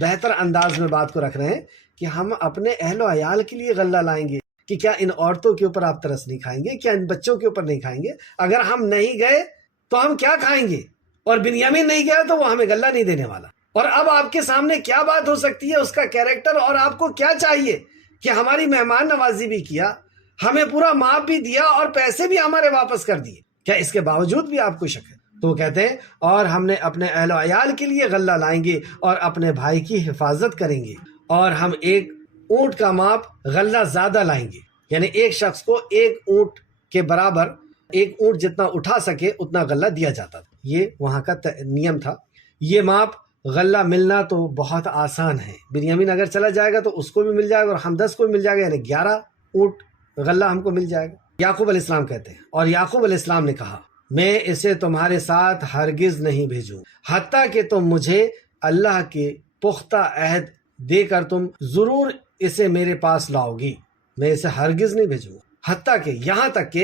بہتر انداز میں بات کو رکھ رہے ہیں کہ ہم اپنے اہل و عیال کے لیے غلہ لائیں گے، کہ کیا ان عورتوں کے اوپر آپ ترس نہیں کھائیں گے، کیا ان بچوں کے اوپر نہیں کھائیں گے؟ اگر ہم نہیں گئے تو ہم کیا کھائیں گے؟ اور بنیامین نہیں گیا تو وہ ہمیں غلہ نہیں دینے والا۔ اور اب آپ کے سامنے کیا بات ہو سکتی ہے، اس کا کیریکٹر، اور آپ کو کیا چاہیے کہ ہماری مہمان نوازی بھی کیا، ہمیں پورا معاف بھی دیا اور پیسے بھی ہمارے واپس کر دیے، کیا اس کے باوجود بھی آپ کو شک ہے؟ تو وہ کہتے ہیں اور ہم نے اپنے اہل و عیال کے لیے غلہ لائیں گے اور اپنے بھائی کی حفاظت کریں گے، اور ہم ایک اونٹ کا ماپ غلہ زیادہ لائیں گے، یعنی ایک شخص کو ایک اونٹ کے برابر، ایک اونٹ جتنا اٹھا سکے اتنا غلہ دیا جاتا تھا، یہ وہاں کا نیم تھا۔ یہ ماپ غلہ ملنا تو بہت آسان ہے، بنیامین اگر چلا جائے گا تو اس کو بھی مل جائے گا اور ہم 10 کو بھی مل جائے گا، یعنی 11 اونٹ غلہ ہم کو مل جائے گا۔ یعقوب علیہ السلام کہتے ہیں اور یعقوب علیہ السلام نے کہا میں اسے تمہارے ساتھ ہرگز نہیں بھیجوں حتیٰ کہ تم مجھے اللہ کے پختہ عہد دے کر تم ضرور اسے میرے پاس لاؤ گی، میں اسے ہرگز نہیں بھیجوں گا حتیٰ کہ، یہاں تک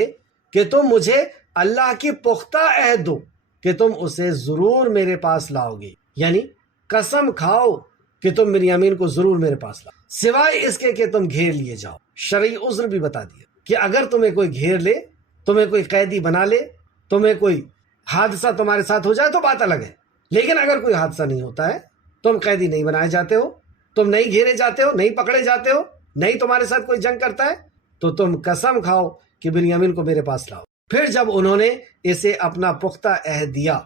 کہ تم مجھے اللہ کی پختہ عہد دو کہ تم اسے ضرور میرے پاس لاؤ گی، یعنی قسم کھاؤ کہ تم بنیامین کو ضرور میرے پاس لاؤ، سوائے اس کے کہ تم گھیر لیے جاؤ۔ شرعی عذر بھی بتا دیا کہ اگر تمہیں کوئی گھیر لے، تمہیں کوئی قیدی بنا لے، تمہیں کوئی حادثہ تمہارے ساتھ ہو جائے تو بات الگ ہے، لیکن اگر کوئی حادثہ نہیں ہوتا ہے، تم قیدی نہیں بنائے جاتے ہو، تم نہیں گھیرے جاتے ہو، نہیں پکڑے جاتے ہو، نہیں تمہارے ساتھ کوئی جنگ کرتا ہے، تو تم قسم کھاؤ کہ بنیامین کو میرے پاس لاؤ۔ پھر جب انہوں نے اسے اپنا پختہ عہد دیا،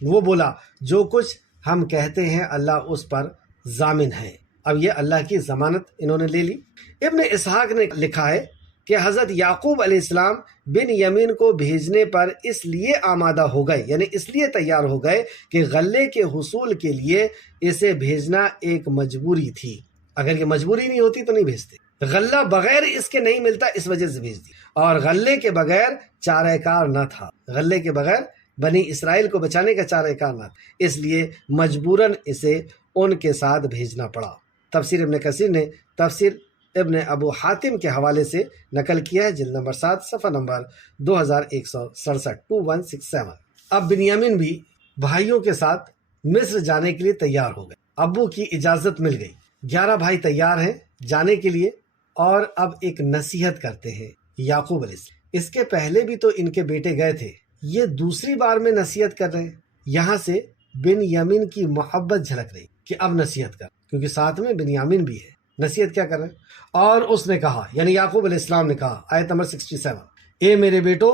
وہ بولا جو کچھ ہم کہتے ہیں اللہ اس پر ضامن ہے۔ اب یہ اللہ کی ضمانت انہوں نے لے لی۔ ابن اسحاق نے لکھا ہے کہ حضرت یعقوب علیہ السلام بن یمین کو بھیجنے پر اس لیے آمادہ ہو گئے، یعنی اس لیے تیار ہو گئے کہ غلے کے حصول کے لیے اسے بھیجنا ایک مجبوری تھی۔ اگر یہ مجبوری نہیں ہوتی تو نہیں بھیجتے۔ غلہ بغیر اس کے نہیں ملتا، اس وجہ سے بھیج دی۔ اور غلے کے بغیر چارہ کار نہ تھا، غلے کے بغیر بنی اسرائیل کو بچانے کا چارہ کار نہ تھا، اس لیے مجبوراً اسے ان کے ساتھ بھیجنا پڑا۔ تفسیر ابن کثیر نے تفسیر ابن ابو حاتم کے حوالے سے نقل کیا ہے، جلد نمبر 7 صفحہ نمبر 2167 2167۔ اب بنیامین بھی بھائیوں کے ساتھ مصر جانے کے لیے تیار ہو گئے۔ ابو کی اجازت مل گئی، 11 بھائی تیار ہیں جانے کے لیے، اور اب ایک نصیحت کرتے ہیں یعقوب علیہ السلام۔ اس کے پہلے بھی تو ان کے بیٹے گئے تھے، یہ دوسری بار میں نصیحت کر رہے ہیں۔ یہاں سے بن یمین کی محبت جھلک رہی کہ اب نصیحت کر، کیونکہ ساتھ میں بن یمین بھی ہے۔ نصیحت کیا کر رہے ہیں؟ اور اس نے کہا، یعنی یعقوب علیہ السلام نے کہا، آیت نمبر 67، اے میرے بیٹو،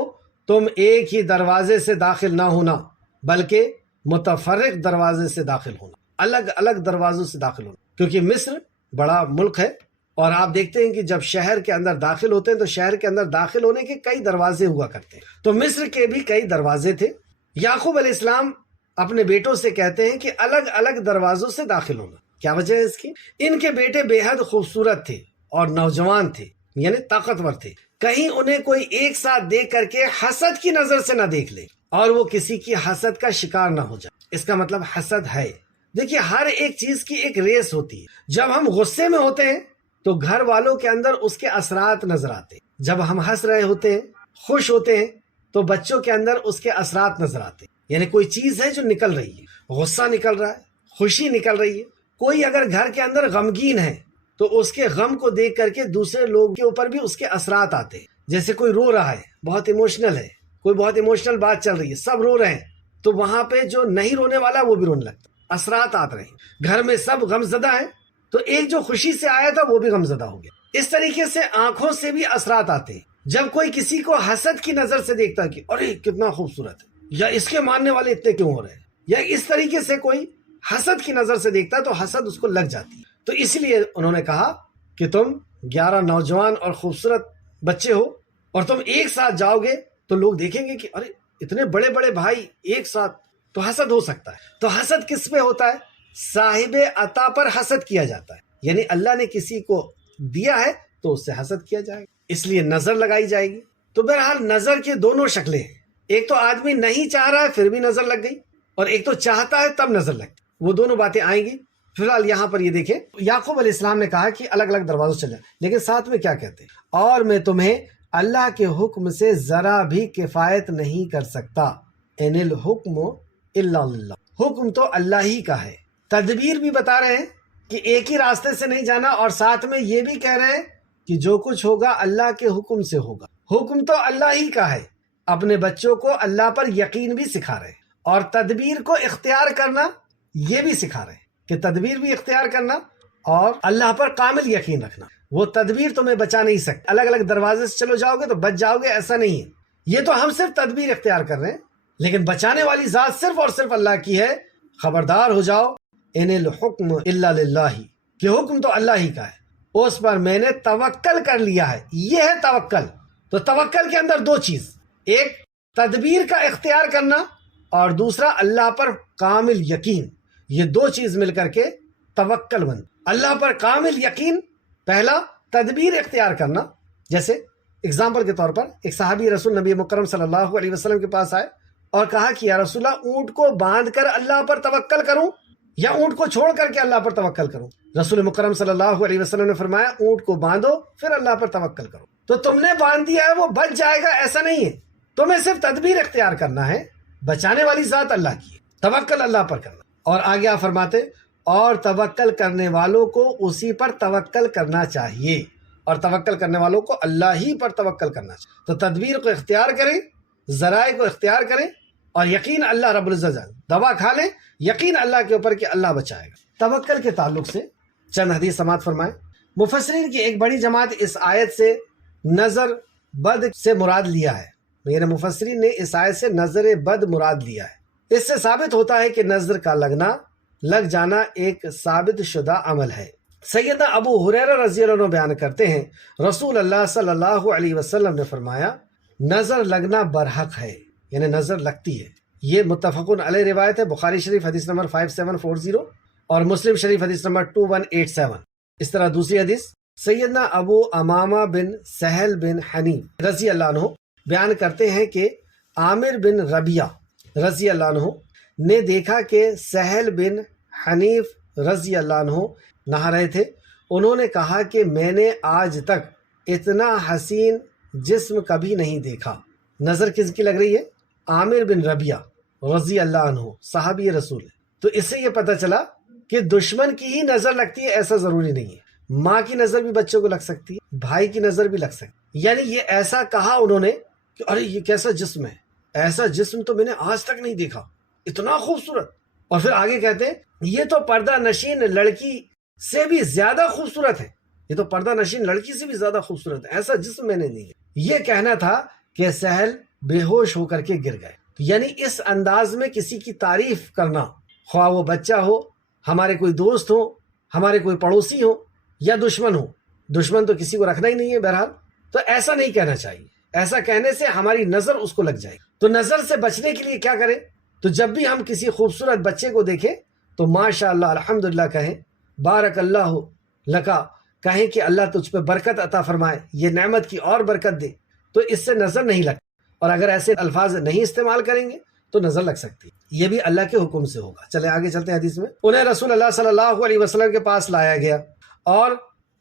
تم ایک ہی دروازے سے داخل نہ ہونا بلکہ متفرق دروازے سے داخل ہونا، الگ الگ دروازوں سے داخل ہونا، کیونکہ مصر بڑا ملک ہے، اور آپ دیکھتے ہیں کہ جب شہر کے اندر داخل ہوتے ہیں تو شہر کے اندر داخل ہونے کے کئی دروازے ہوا کرتے ہیں، تو مصر کے بھی کئی دروازے تھے۔ یعقوب علیہ السلام اپنے بیٹوں سے کہتے ہیں کہ الگ الگ دروازوں سے داخل ہونا۔ کیا وجہ ہے اس کی؟ ان کے بیٹے بے حد خوبصورت تھے اور نوجوان تھے، یعنی طاقتور تھے، کہیں انہیں کوئی ایک ساتھ دیکھ کر کے حسد کی نظر سے نہ دیکھ لے اور وہ کسی کی حسد کا شکار نہ ہو جائے۔ اس کا مطلب حسد ہے۔ دیکھیے، ہر ایک چیز کی ایک ریس ہوتی ہے۔ جب ہم غصے میں ہوتے ہیں تو گھر والوں کے اندر اس کے اثرات نظر آتے ہیں، جب ہم ہنس رہے ہوتے ہیں، خوش ہوتے ہیں، تو بچوں کے اندر اس کے اثرات نظر آتے ہیں، یعنی کوئی چیز ہے جو نکل رہی ہے، غصہ نکل رہا ہے، خوشی نکل رہی ہے۔ کوئی اگر گھر کے اندر غمگین ہے تو اس کے غم کو دیکھ کر کے دوسرے لوگ کے اوپر بھی اس کے اثرات آتے ہیں۔ جیسے کوئی رو رہا ہے، بہت ایموشنل ہے، کوئی بہت ایموشنل بات چل رہی ہے، سب رو رہے ہیں، تو وہاں پہ جو نہیں رونے والا وہ بھی رونے لگتا، اثرات آتے رہے ہیں۔ گھر میں سب غم زدہ ہیں تو ایک جو خوشی سے آیا تھا وہ بھی غم زدہ ہو گیا۔ اس طریقے سے آنکھوں سے بھی اثرات آتے ہیں۔ جب کوئی کسی کو حسد کی نظر سے دیکھتا کہ ارے کتنا خوبصورت ہے، یا اس کے ماننے والے اتنے کیوں ہو رہے ہیں، یا اس طریقے سے کوئی حسد کی نظر سے دیکھتا تو حسد اس کو لگ جاتی ہے۔ تو اس لیے انہوں نے کہا کہ تم 11 نوجوان اور خوبصورت بچے ہو اور تم ایک ساتھ جاؤ گے تو لوگ دیکھیں گے کہ ارے اتنے بڑے بڑے بھائی ایک ساتھ، تو حسد ہو سکتا ہے۔ تو حسد کس پہ ہوتا ہے؟ صاحب عطا پر حسد کیا جاتا ہے، یعنی اللہ نے کسی کو دیا ہے تو اس سے حسد کیا جائے گا، اس لیے نظر لگائی جائے گی۔ تو بہرحال نظر کے دونوں شکلیں ہیں، ایک تو آدمی نہیں چاہ رہا ہے پھر بھی نظر لگ گئی، اور ایک تو چاہتا ہے تب نظر لگتی، وہ دونوں باتیں آئیں گی۔ فی الحال یہاں پر یہ دیکھیں، یعقوب علیہ السلام نے کہا کہ الگ الگ دروازوں سے چل جائیں، لیکن ساتھ میں کیا کہتے ہیں؟ اور میں تمہیں اللہ کے حکم سے ذرا بھی کفایت نہیں کر سکتا، ان الحکم الا للہ، حکم تو اللہ ہی کا ہے۔ تدبیر بھی بتا رہے ہیں کہ ایک ہی راستے سے نہیں جانا، اور ساتھ میں یہ بھی کہہ رہے ہیں کہ جو کچھ ہوگا اللہ کے حکم سے ہوگا، حکم تو اللہ ہی کا ہے۔ اپنے بچوں کو اللہ پر یقین بھی سکھا رہے ہیں، اور تدبیر کو اختیار کرنا یہ بھی سکھا رہے ہیں کہ تدبیر بھی اختیار کرنا اور اللہ پر کامل یقین رکھنا۔ وہ تدبیر تمہیں بچا نہیں سکتی، الگ الگ دروازے سے چلو جاؤ گے تو بچ جاؤ گے، ایسا نہیں ہے۔ یہ تو ہم صرف تدبیر اختیار کر رہے ہیں، لیکن بچانے والی ذات صرف اور صرف اللہ کی ہے۔ خبردار ہو جاؤ، ان الحکم الا للہ، کہ حکم تو اللہ ہی کا ہے، اس پر میں نے توکل کر لیا ہے۔ یہ ہے توکل۔ تو توکل کے اندر دو چیز، ایک تدبیر کا اختیار کرنا اور دوسرا اللہ پر کامل یقین، یہ دو چیز مل کر کے توکل بن۔ اللہ پر کامل یقین، پہلا تدبیر اختیار کرنا۔ جیسے اگزامپل کے طور پر ایک صحابی رسول نبی مکرم صلی اللہ علیہ وسلم کے پاس آئے اور کہا کہ یا رسول اللہ، اونٹ کو باندھ کر اللہ پر توکل کروں یا اونٹ کو چھوڑ کر کے اللہ پر توکل کروں؟ رسول مکرم صلی اللہ علیہ وسلم نے فرمایا اونٹ کو باندھو پھر اللہ پر توکل کرو۔ تو تم نے باندھ دیا ہے وہ بچ جائے گا ایسا نہیں ہے، تمہیں صرف تدبیر اختیار کرنا ہے، بچانے والی ذات اللہ کی ہے، توکل اللہ پر کرنا۔ اور آگے آپ فرماتے اور توکل کرنے والوں کو اسی پر توکل کرنا چاہیے، اور توکل کرنے والوں کو اللہ ہی پر توکل کرنا چاہیے۔ تو تدبیر کو اختیار کریں، ذرائع کو اختیار کریں، اور یقین اللہ رب العزت، دوا کھا لیں یقین اللہ کے اوپر کہ اللہ بچائے گا۔ توکل کے تعلق سے چند حدیث سماعت فرمائیں۔ مفسرین کی ایک بڑی جماعت اس آیت سے نظر بد سے مراد لیا ہے، میرے مفسرین نے اس آیت سے نظر بد مراد لیا ہے۔ اس سے ثابت ہوتا ہے کہ نظر کا لگنا لگ جانا ایک ثابت شدہ عمل ہے۔ سیدنا ابو ہریرہ رضی اللہ عنہ بیان کرتے ہیں رسول اللہ صلی اللہ علیہ وسلم نے فرمایا نظر لگنا برحق ہے، یعنی نظر لگتی ہے۔ یہ متفقن علیہ روایت ہے، بخاری شریف حدیث نمبر 5740 اور مسلم شریف حدیث نمبر 2187۔ اس طرح دوسری حدیث سیدنا ابو امامہ بن سہل بن حنیف رضی اللہ عنہ بیان کرتے ہیں کہ عامر بن ربیعہ رضی اللہ عنہ نے دیکھا کہ سہل بن حنیف رضی اللہ عنہ نہا رہے تھے۔ انہوں نے کہا کہ میں نے آج تک اتنا حسین جسم کبھی نہیں دیکھا۔ نظر کس کی لگ رہی ہے؟ عامر بن ربیعہ رضی اللہ عنہ، صحابی رسول ہے۔ تو اس سے یہ پتہ چلا کہ دشمن کی ہی نظر لگتی ہے ایسا ضروری نہیں ہے، ماں کی نظر بھی بچوں کو لگ سکتی ہے، بھائی کی نظر بھی لگ سکتی ہے۔ یعنی یہ ایسا کہا انہوں نے کہ ارے یہ کیسا جسم ہے، ایسا جسم تو میں نے آج تک نہیں دیکھا، اتنا خوبصورت۔ اور پھر آگے کہتے ہیں یہ تو پردہ نشین لڑکی سے بھی زیادہ خوبصورت ہے، یہ تو پردہ نشین لڑکی سے بھی زیادہ خوبصورت ہے، ایسا جسم میں نے نہیں ہے۔ یہ کہنا تھا کہ سہل بے ہوش ہو کر کے گر گئے۔ یعنی اس انداز میں کسی کی تعریف کرنا، خواہ وہ بچہ ہو، ہمارے کوئی دوست ہو، ہمارے کوئی پڑوسی ہو یا دشمن ہو، دشمن تو کسی کو رکھنا ہی نہیں ہے بہرحال، تو ایسا نہیں کہنا چاہیے۔ ایسا کہنے سے ہماری نظر اس کو لگ جائے۔ تو نظر سے بچنے کے لیے کیا کریں؟ تو جب بھی ہم کسی خوبصورت بچے کو دیکھیں تو ماشاء اللہ الحمدللہ کہیں، بارک اللہ لکا کہیں کہ اللہ تجھ پہ برکت عطا فرمائے، یہ نعمت کی اور برکت دے، تو اس سے نظر نہیں لگتی۔ اور اگر ایسے الفاظ نہیں استعمال کریں گے تو نظر لگ سکتی ہے، یہ بھی اللہ کے حکم سے ہوگا۔ چلے آگے چلتے ہیں حدیث میں۔ انہیں رسول اللہ صلی اللہ علیہ وسلم کے پاس لایا گیا اور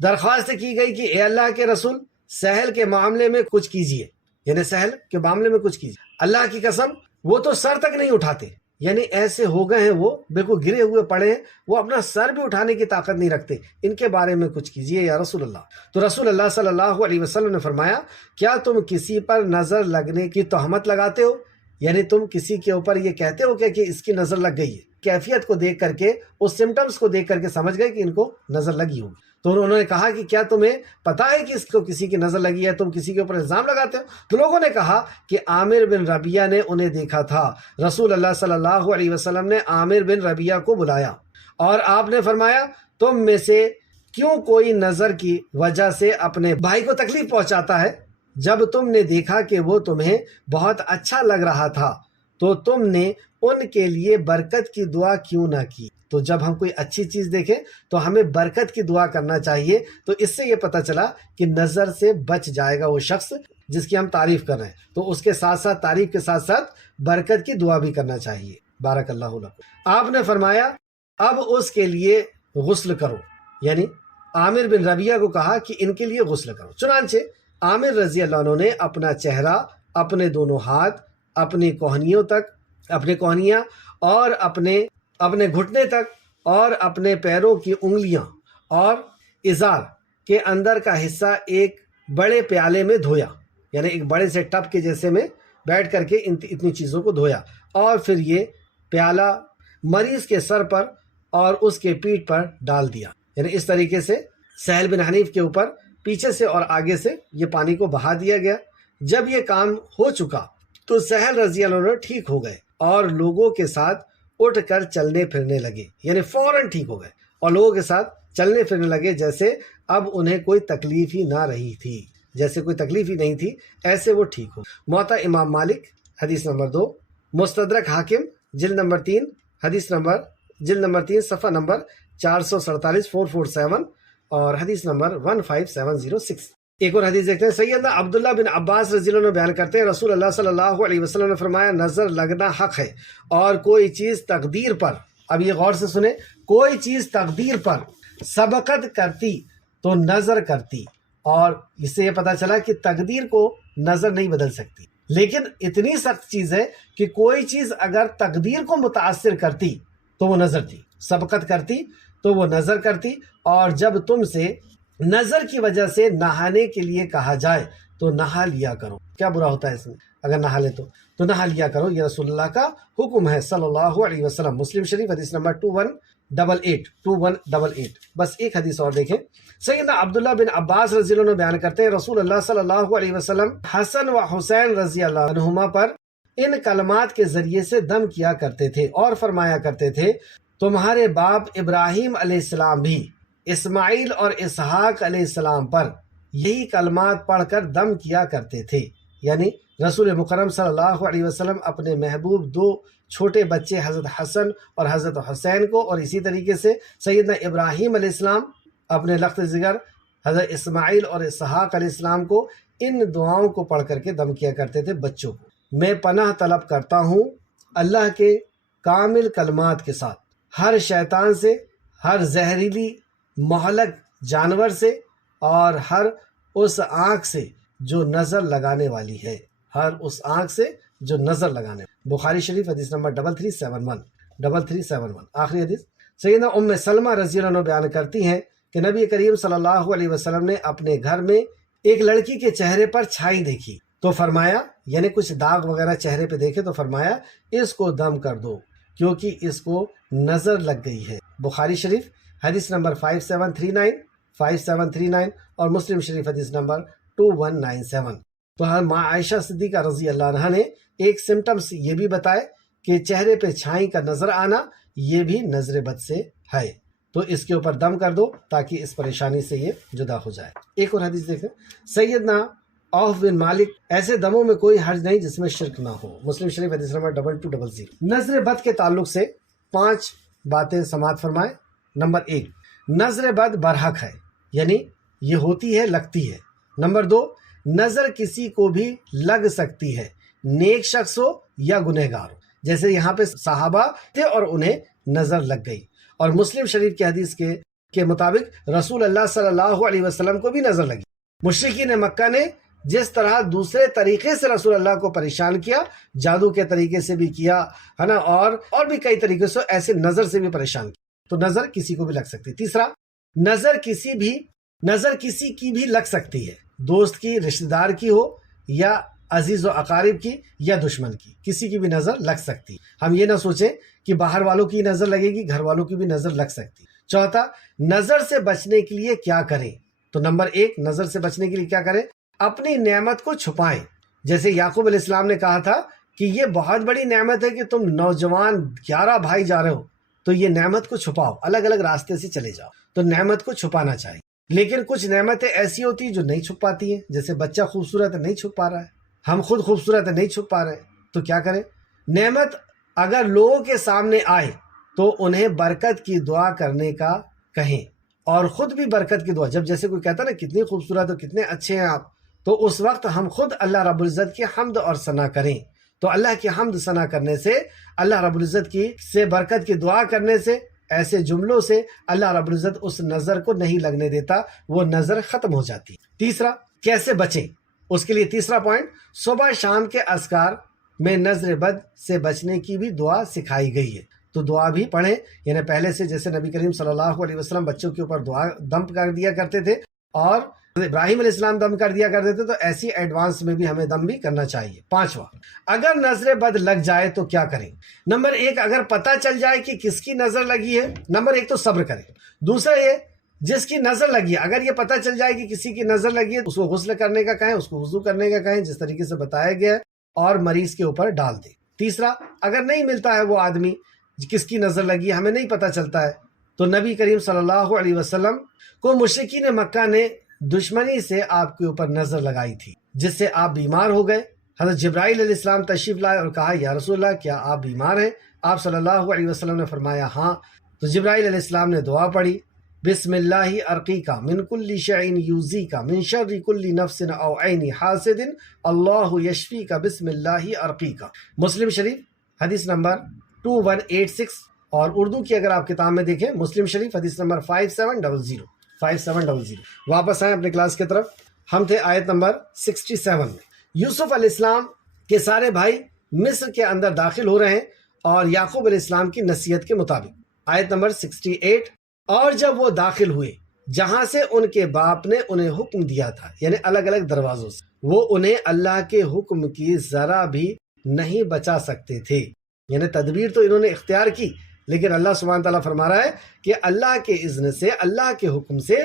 درخواست کی گئی کہ اے اللہ کے رسول سہل کے معاملے میں کچھ کیجیے، یعنی سہل کے معاملے میں کچھ کیجیے۔ اللہ کی قسم وہ تو سر تک نہیں اٹھاتے، یعنی ایسے ہو گئے ہیں، وہ بالکل گرے ہوئے پڑے ہیں، وہ اپنا سر بھی اٹھانے کی طاقت نہیں رکھتے، ان کے بارے میں کچھ کیجیے یا رسول اللہ۔ تو رسول اللہ صلی اللہ علیہ وسلم نے فرمایا کیا تم کسی پر نظر لگنے کی تہمت لگاتے ہو؟ یعنی تم کسی کے اوپر یہ کہتے ہو کہ اس کی نظر لگ گئی ہے، کیفیت کو دیکھ کر کے، اس سمٹمز کو دیکھ کر کے سمجھ گئے کہ ان کو نظر لگی ہوگی۔ تو انہوں نے کہا کہ کیا تمہیں پتا ہے کہ اس کو کسی کی نظر لگی ہے، تم کسی کے اوپر الزام لگاتے ہو؟ تو لوگوں نے کہا کہ عامر بن ربیعہ نے انہیں دیکھا تھا۔ رسول اللہ صلی اللہ علیہ وسلم نے عامر بن ربیعہ کو بلایا اور آپ نے فرمایا تم میں سے کیوں کوئی نظر کی وجہ سے اپنے بھائی کو تکلیف پہنچاتا ہے؟ جب تم نے دیکھا کہ وہ تمہیں بہت اچھا لگ رہا تھا تو تم نے ان کے لیے برکت کی دعا کیوں نہ کی؟ تو جب ہم کوئی اچھی چیز دیکھیں تو ہمیں برکت کی دعا کرنا چاہیے۔ تو اس سے یہ پتہ چلا کہ نظر سے بچ جائے گا وہ شخص جس کی ہم تعریف کر رہے ہیں، تو اس کے ساتھ ساتھ تعریف کے ساتھ ساتھ برکت کی دعا بھی کرنا چاہیے۔ بارک اللہ لکم۔ آپ نے فرمایا اب اس کے لیے غسل کرو، یعنی عامر بن ربیعہ کو کہا کہ ان کے لیے غسل کرو۔ چنانچہ عامر رضی اللہ عنہ نے اپنا چہرہ، اپنے دونوں ہاتھ، اپنی کوہنیوں تک، اپنے کوہنیاں اور اپنے گھٹنے تک اور اپنے پیروں کی انگلیاں اور ازار کے اندر کا حصہ ایک بڑے پیالے میں دھویا، یعنی ایک بڑے سے ٹب کے جیسے میں بیٹھ کر کے اتنی چیزوں کو دھویا، اور پھر یہ پیالہ مریض کے سر پر اور اس کے پیٹھ پر ڈال دیا۔ یعنی اس طریقے سے سہل بن حنیف کے اوپر پیچھے سے اور آگے سے یہ پانی کو بہا دیا گیا۔ جب یہ کام ہو چکا تو سہل رضی اللہ عنہ ٹھیک ہو گئے اور لوگوں کے ساتھ اٹھ کر چلنے پھرنے لگے، یعنی فوراً ٹھیک ہو گئے اور لوگوں کے ساتھ چلنے پھرنے لگے جیسے اب انہیں کوئی تکلیف ہی نہ رہی تھی، جیسے کوئی تکلیف ہی نہیں تھی، ایسے وہ ٹھیک ہو۔ موطا امام مالک حدیث نمبر 2، مستدرک حاکم جلد نمبر 3 جلد نمبر 3 صفحہ نمبر 447 447 اور حدیث نمبر 15706۔ ایک اور حدیث دیکھتے ہیں۔ سیدنا عبداللہ بن عباس رضی اللہ عنہ بیان کرتے ہیں رسول اللہ صلی اللہ علیہ وسلم نے فرمایا نظر لگنا حق ہے، اور کوئی چیز تقدیر پر، اب یہ غور سے سنیں، کوئی چیز تقدیر پر سبقت کرتی تو نظر کرتی، اور اس سے یہ پتہ چلا کہ تقدیر کو نظر نہیں بدل سکتی، لیکن اتنی سخت چیز ہے کہ کوئی چیز اگر تقدیر کو متاثر کرتی تو وہ نظر تھی، سبقت کرتی تو وہ نظر کرتی۔ اور جب تم سے نظر کی وجہ سے نہانے کے لیے کہا جائے تو نہا لیا کرو۔ کیا برا ہوتا ہے اس میں؟ اگر نہا لے تو نہا لیا کرو، یہ رسول اللہ کا حکم ہے صلی اللہ علیہ وسلم۔ مسلم شریف حدیث نمبر 2188۔ بس ایک حدیث اور دیکھیں۔ سیدنا عبداللہ بن عباس رضی اللہ عنہ بیان کرتے ہیں رسول اللہ صلی اللہ علیہ وسلم حسن و حسین رضی اللہ عنہما پر ان کلمات کے ذریعے سے دم کیا کرتے تھے اور فرمایا کرتے تھے تمہارے باپ ابراہیم علیہ السلام بھی اسماعیل اور اسحاق علیہ السلام پر یہی کلمات پڑھ کر دم کیا کرتے تھے۔ یعنی رسول مکرم صلی اللہ علیہ وسلم اپنے محبوب دو چھوٹے بچے حضرت حسن اور حضرت حسین کو، اور اسی طریقے سے سیدنا ابراہیم علیہ السلام اپنے لخت جگر حضرت اسماعیل اور اسحاق علیہ السلام کو ان دعاؤں کو پڑھ کر کے دم کیا کرتے تھے بچوں کو۔ میں پناہ طلب کرتا ہوں اللہ کے کامل کلمات کے ساتھ ہر شیطان سے، ہر زہریلی مہلک جانور سے، اور ہر اس آنکھ سے جو نظر لگانے والی ہے، ہر اس آنکھ سے جو نظر لگانے۔ بخاری شریف حدیث نمبر 3371 آخری حدیث سیدنا ام سلمہ رضی اللہ عنہ بیان کرتی ہیں کہ نبی کریم صلی اللہ علیہ وسلم نے اپنے گھر میں ایک لڑکی کے چہرے پر چھائی دیکھی تو فرمایا، یعنی کچھ داغ وغیرہ چہرے پہ دیکھے تو فرمایا اس کو دم کر دو کیونکہ اس کو نظر لگ گئی ہے۔ بخاری شریف حدیث نمبر 5739 اور مسلم شریف حدیث نمبر 2197۔ تو ماں عائشہ صدیقہ رضی اللہ عنہ نے ایک سمٹمز یہ بھی بتائے کہ چہرے پہ چھائی کا نظر آنا یہ بھی نظر بد سے ہے، تو اس کے اوپر دم کر دو تاکہ اس پریشانی سے یہ جدا ہو جائے۔ ایک اور حدیث دیکھیں، سیدنا عوف بن مالک، ایسے دموں میں کوئی حرج نہیں جس میں شرک نہ ہو۔ مسلم شریف حدیث نمبر 2200۔ نظر بد کے تعلق سے 5 باتیں سماعت فرمائے۔ نمبر 1، نظر بد برحق ہے، یعنی یہ ہوتی ہے، لگتی ہے۔ نمبر 2، نظر کسی کو بھی لگ سکتی ہے، نیک شخص ہو یا گنہگار ہو، جیسے یہاں پہ صحابہ تھے اور انہیں نظر لگ گئی۔ اور مسلم شریف کی حدیث کے مطابق رسول اللہ صلی اللہ علیہ وسلم کو بھی نظر لگی۔ مشرکین مکہ نے جس طرح دوسرے طریقے سے رسول اللہ کو پریشان کیا، جادو کے طریقے سے بھی کیا ہے نا، اور بھی کئی طریقے سے ایسے نظر سے بھی پریشان کیا، تو نظر کسی کو بھی لگ سکتی۔ تیسرا، نظر کسی کی بھی لگ سکتی ہے، دوست کی، رشتہ دار کی ہو یا عزیز و اقارب کی یا دشمن کی، کسی کی بھی نظر لگ سکتی۔ ہم یہ نہ سوچیں کہ باہر والوں کی نظر لگے گی، گھر والوں کی بھی نظر لگ سکتی۔ چوتھا، نظر سے بچنے کے لیے کیا کریں؟ تو نمبر 1، نظر سے بچنے کے لیے کیا کریں؟ اپنی نعمت کو چھپائیں۔ جیسے یعقوب علیہ السلام نے کہا تھا کہ یہ بہت بڑی نعمت ہے کہ تم نوجوان 11 بھائی جا رہے ہو، تو یہ نعمت کو چھپاؤ، الگ الگ راستے سے چلے جاؤ، تو نعمت کو چھپانا چاہیے۔ لیکن کچھ نعمتیں ایسی ہوتی ہیں جو نہیں چھپ پاتی ہیں، جیسے بچہ خوبصورت ہے، نہیں چھپ پا رہا ہے، ہم خود خوبصورت ہے، نہیں چھپ پا رہے، تو کیا کریں؟ نعمت اگر لوگوں کے سامنے آئے تو انہیں برکت کی دعا کرنے کا کہیں، اور خود بھی برکت کی دعا۔ جب جیسے کوئی کہتا ہے نا کتنی خوبصورت ہو، کتنے اچھے ہیں آپ، تو اس وقت ہم خود اللہ رب العزت کی حمد اور ثنا کریں۔ تو اللہ کی حمد ثنا کرنے سے، اللہ رب العزت کی سے برکت کی دعا کرنے سے، ایسے جملوں سے اللہ رب العزت اس نظر کو نہیں لگنے دیتا، وہ نظر ختم ہو جاتی۔ تیسرا، کیسے بچیں؟ اس کے لیے تیسرا پوائنٹ، صبح شام کے اذکار میں نظر بد سے بچنے کی بھی دعا سکھائی گئی ہے، تو دعا بھی پڑھیں۔ یعنی پہلے سے جیسے نبی کریم صلی اللہ علیہ وسلم بچوں کے اوپر دعا دم کر دیا کرتے تھے، اور ابراہیم علیہ السلام دم کر دیا کرتے تھے، تو ایسی ایڈوانس میں بھی ہمیں دم بھی کرنا چاہیے۔ 5واں، اگر نظر بد لگ جائے تو کیا کریں؟ نمبر 1، اگر پتہ چل جائے کہ کس کی نظر لگی ہے، نمبر 1 تو صبر کریں۔ دوسرا یہ، جس کی نظر لگی ہے، اگر یہ پتہ چل جائے کہ کسی کی نظر لگی ہے، اس کو غسل کرنے کا کہیں، اس کو وضو کرنے کا کہیں جس طریقے سے بتایا گیا ہے، اور مریض کے اوپر ڈال دیں۔ تیسرا، اگر نہیں ملتا ہے وہ آدمی کس کی نظر لگی ہے، ہمیں نہیں پتہ چلتا ہے، تو نبی کریم صلی اللہ علیہ وسلم کو مشرکین مکہ نے دشمنی سے آپ کے اوپر نظر لگائی تھی، جس سے آپ بیمار ہو گئے۔ حضرت جبرائیل علیہ السلام تشریف لائے اور کہا، یا رسول اللہ کیا آپ بیمار ہیں؟ آپ صلی اللہ علیہ وسلم نے فرمایا ہاں۔ تو جبرائیل علیہ السلام نے دعا پڑھی، بسم اللہ ارقیکا من کل شیء یؤذیکا من شر کل نفس او عین حاسد اللہ یشفیکا بسم اللہ ارقیکا۔ مسلم شریف حدیث نمبر 2186، اور اردو کی اگر آپ کتاب میں دیکھیں، مسلم شریف حدیث نمبر 5700۔ واپس آئیں اپنے کلاس کی طرف، ہم تھے آیت نمبر 67 میں۔ یوسف علیہ السلام کے سارے بھائی مصر کے اندر داخل ہو رہے ہیں، اور یعقوب علیہ السلام کی نصیحت کے مطابق آیت نمبر 68، اور جب وہ داخل ہوئے جہاں سے ان کے باپ نے انہیں حکم دیا تھا، یعنی الگ الگ دروازوں سے، وہ انہیں اللہ کے حکم کی ذرا بھی نہیں بچا سکتے تھے۔ یعنی تدبیر تو انہوں نے اختیار کی، لیکن اللہ سبحانہ تعالیٰ فرما رہا ہے کہ اللہ کے اذن سے، اللہ کے حکم سے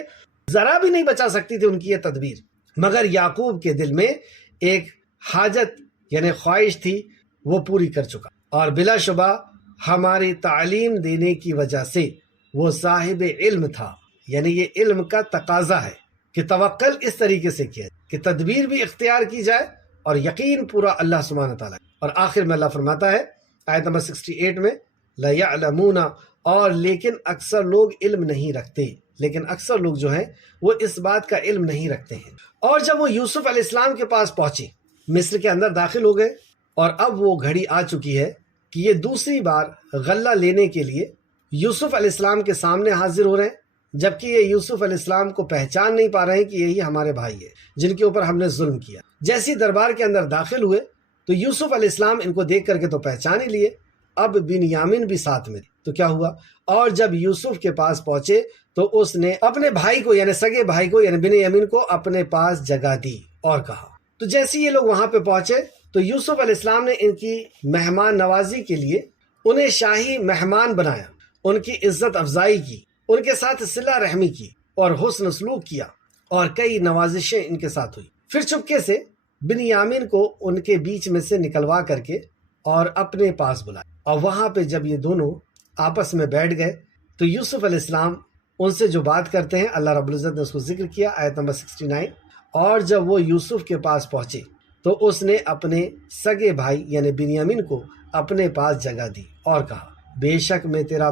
ذرا بھی نہیں بچا سکتی تھی ان کی یہ تدبیر۔ مگر یعقوب کے دل میں ایک حاجت یعنی خواہش تھی، وہ پوری کر چکا، اور بلا شبہ ہماری تعلیم دینے کی وجہ سے وہ صاحب علم تھا، یعنی یہ علم کا تقاضا ہے کہ توکل اس طریقے سے کیا جائے کہ تدبیر بھی اختیار کی جائے اور یقین پورا اللہ سبحانہ تعالیٰ۔ اور آخر میں اللہ فرماتا ہے آیت نمبر 68 میں لَيَعْلَمُونَ، اور لیکن اکثر لوگ علم نہیں رکھتے، لیکن اکثر لوگ جو ہیں وہ اس بات کا علم نہیں رکھتے ہیں۔ اور جب وہ یوسف علیہ السلام کے پاس پہنچے، مصر کے اندر داخل ہو گئے، اور اب وہ گھڑی آ چکی ہے کہ یہ دوسری بار غلہ لینے کے لیے یوسف علیہ السلام کے سامنے حاضر ہو رہے ہیں، جبکہ یہ یوسف علیہ السلام کو پہچان نہیں پا رہے ہیں کہ یہی ہمارے بھائی ہے جن کے اوپر ہم نے ظلم کیا۔ جیسی دربار کے اندر داخل ہوئے تو یوسف علیہ السلام ان کو دیکھ کر کے تو پہچان ہی لیے، اب بنیامین بھی ساتھ میں، تو کیا ہوا؟ اور جب یوسف کے پاس پہنچے تو اس نے اپنے بھائی کو یعنی سگے بھائی کو یعنی بنیامین کو اپنے پاس جگہ دی اور کہا۔ تو جیسے یہ لوگ وہاں پہ پہنچے تو یوسف علیہ السلام نے ان کی مہمان نوازی کے لیے انہیں شاہی مہمان بنایا، ان کی عزت افزائی کی، ان کے ساتھ صلہ رحمی کی اور حسن سلوک کیا، اور کئی نوازشیں ان کے ساتھ ہوئی۔ پھر چپکے سے بنیامین کو ان کے بیچ میں سے نکلوا کر کے اور اپنے پاس بلایا، اور وہاں پہ جب یہ دونوں آپس میں بیٹھ گئے تو یوسف علیہ السلام ان سے جو بات کرتے ہیں اللہ رب العزت نے اس کو ذکر کیا آیت نمبر 69۔ اور جب وہ یوسف کے پاس پہنچے تو اس نے اپنے سگے بھائی یعنی بنیامین کو اپنے پاس جگہ دی اور کہا بے شک میں تیرا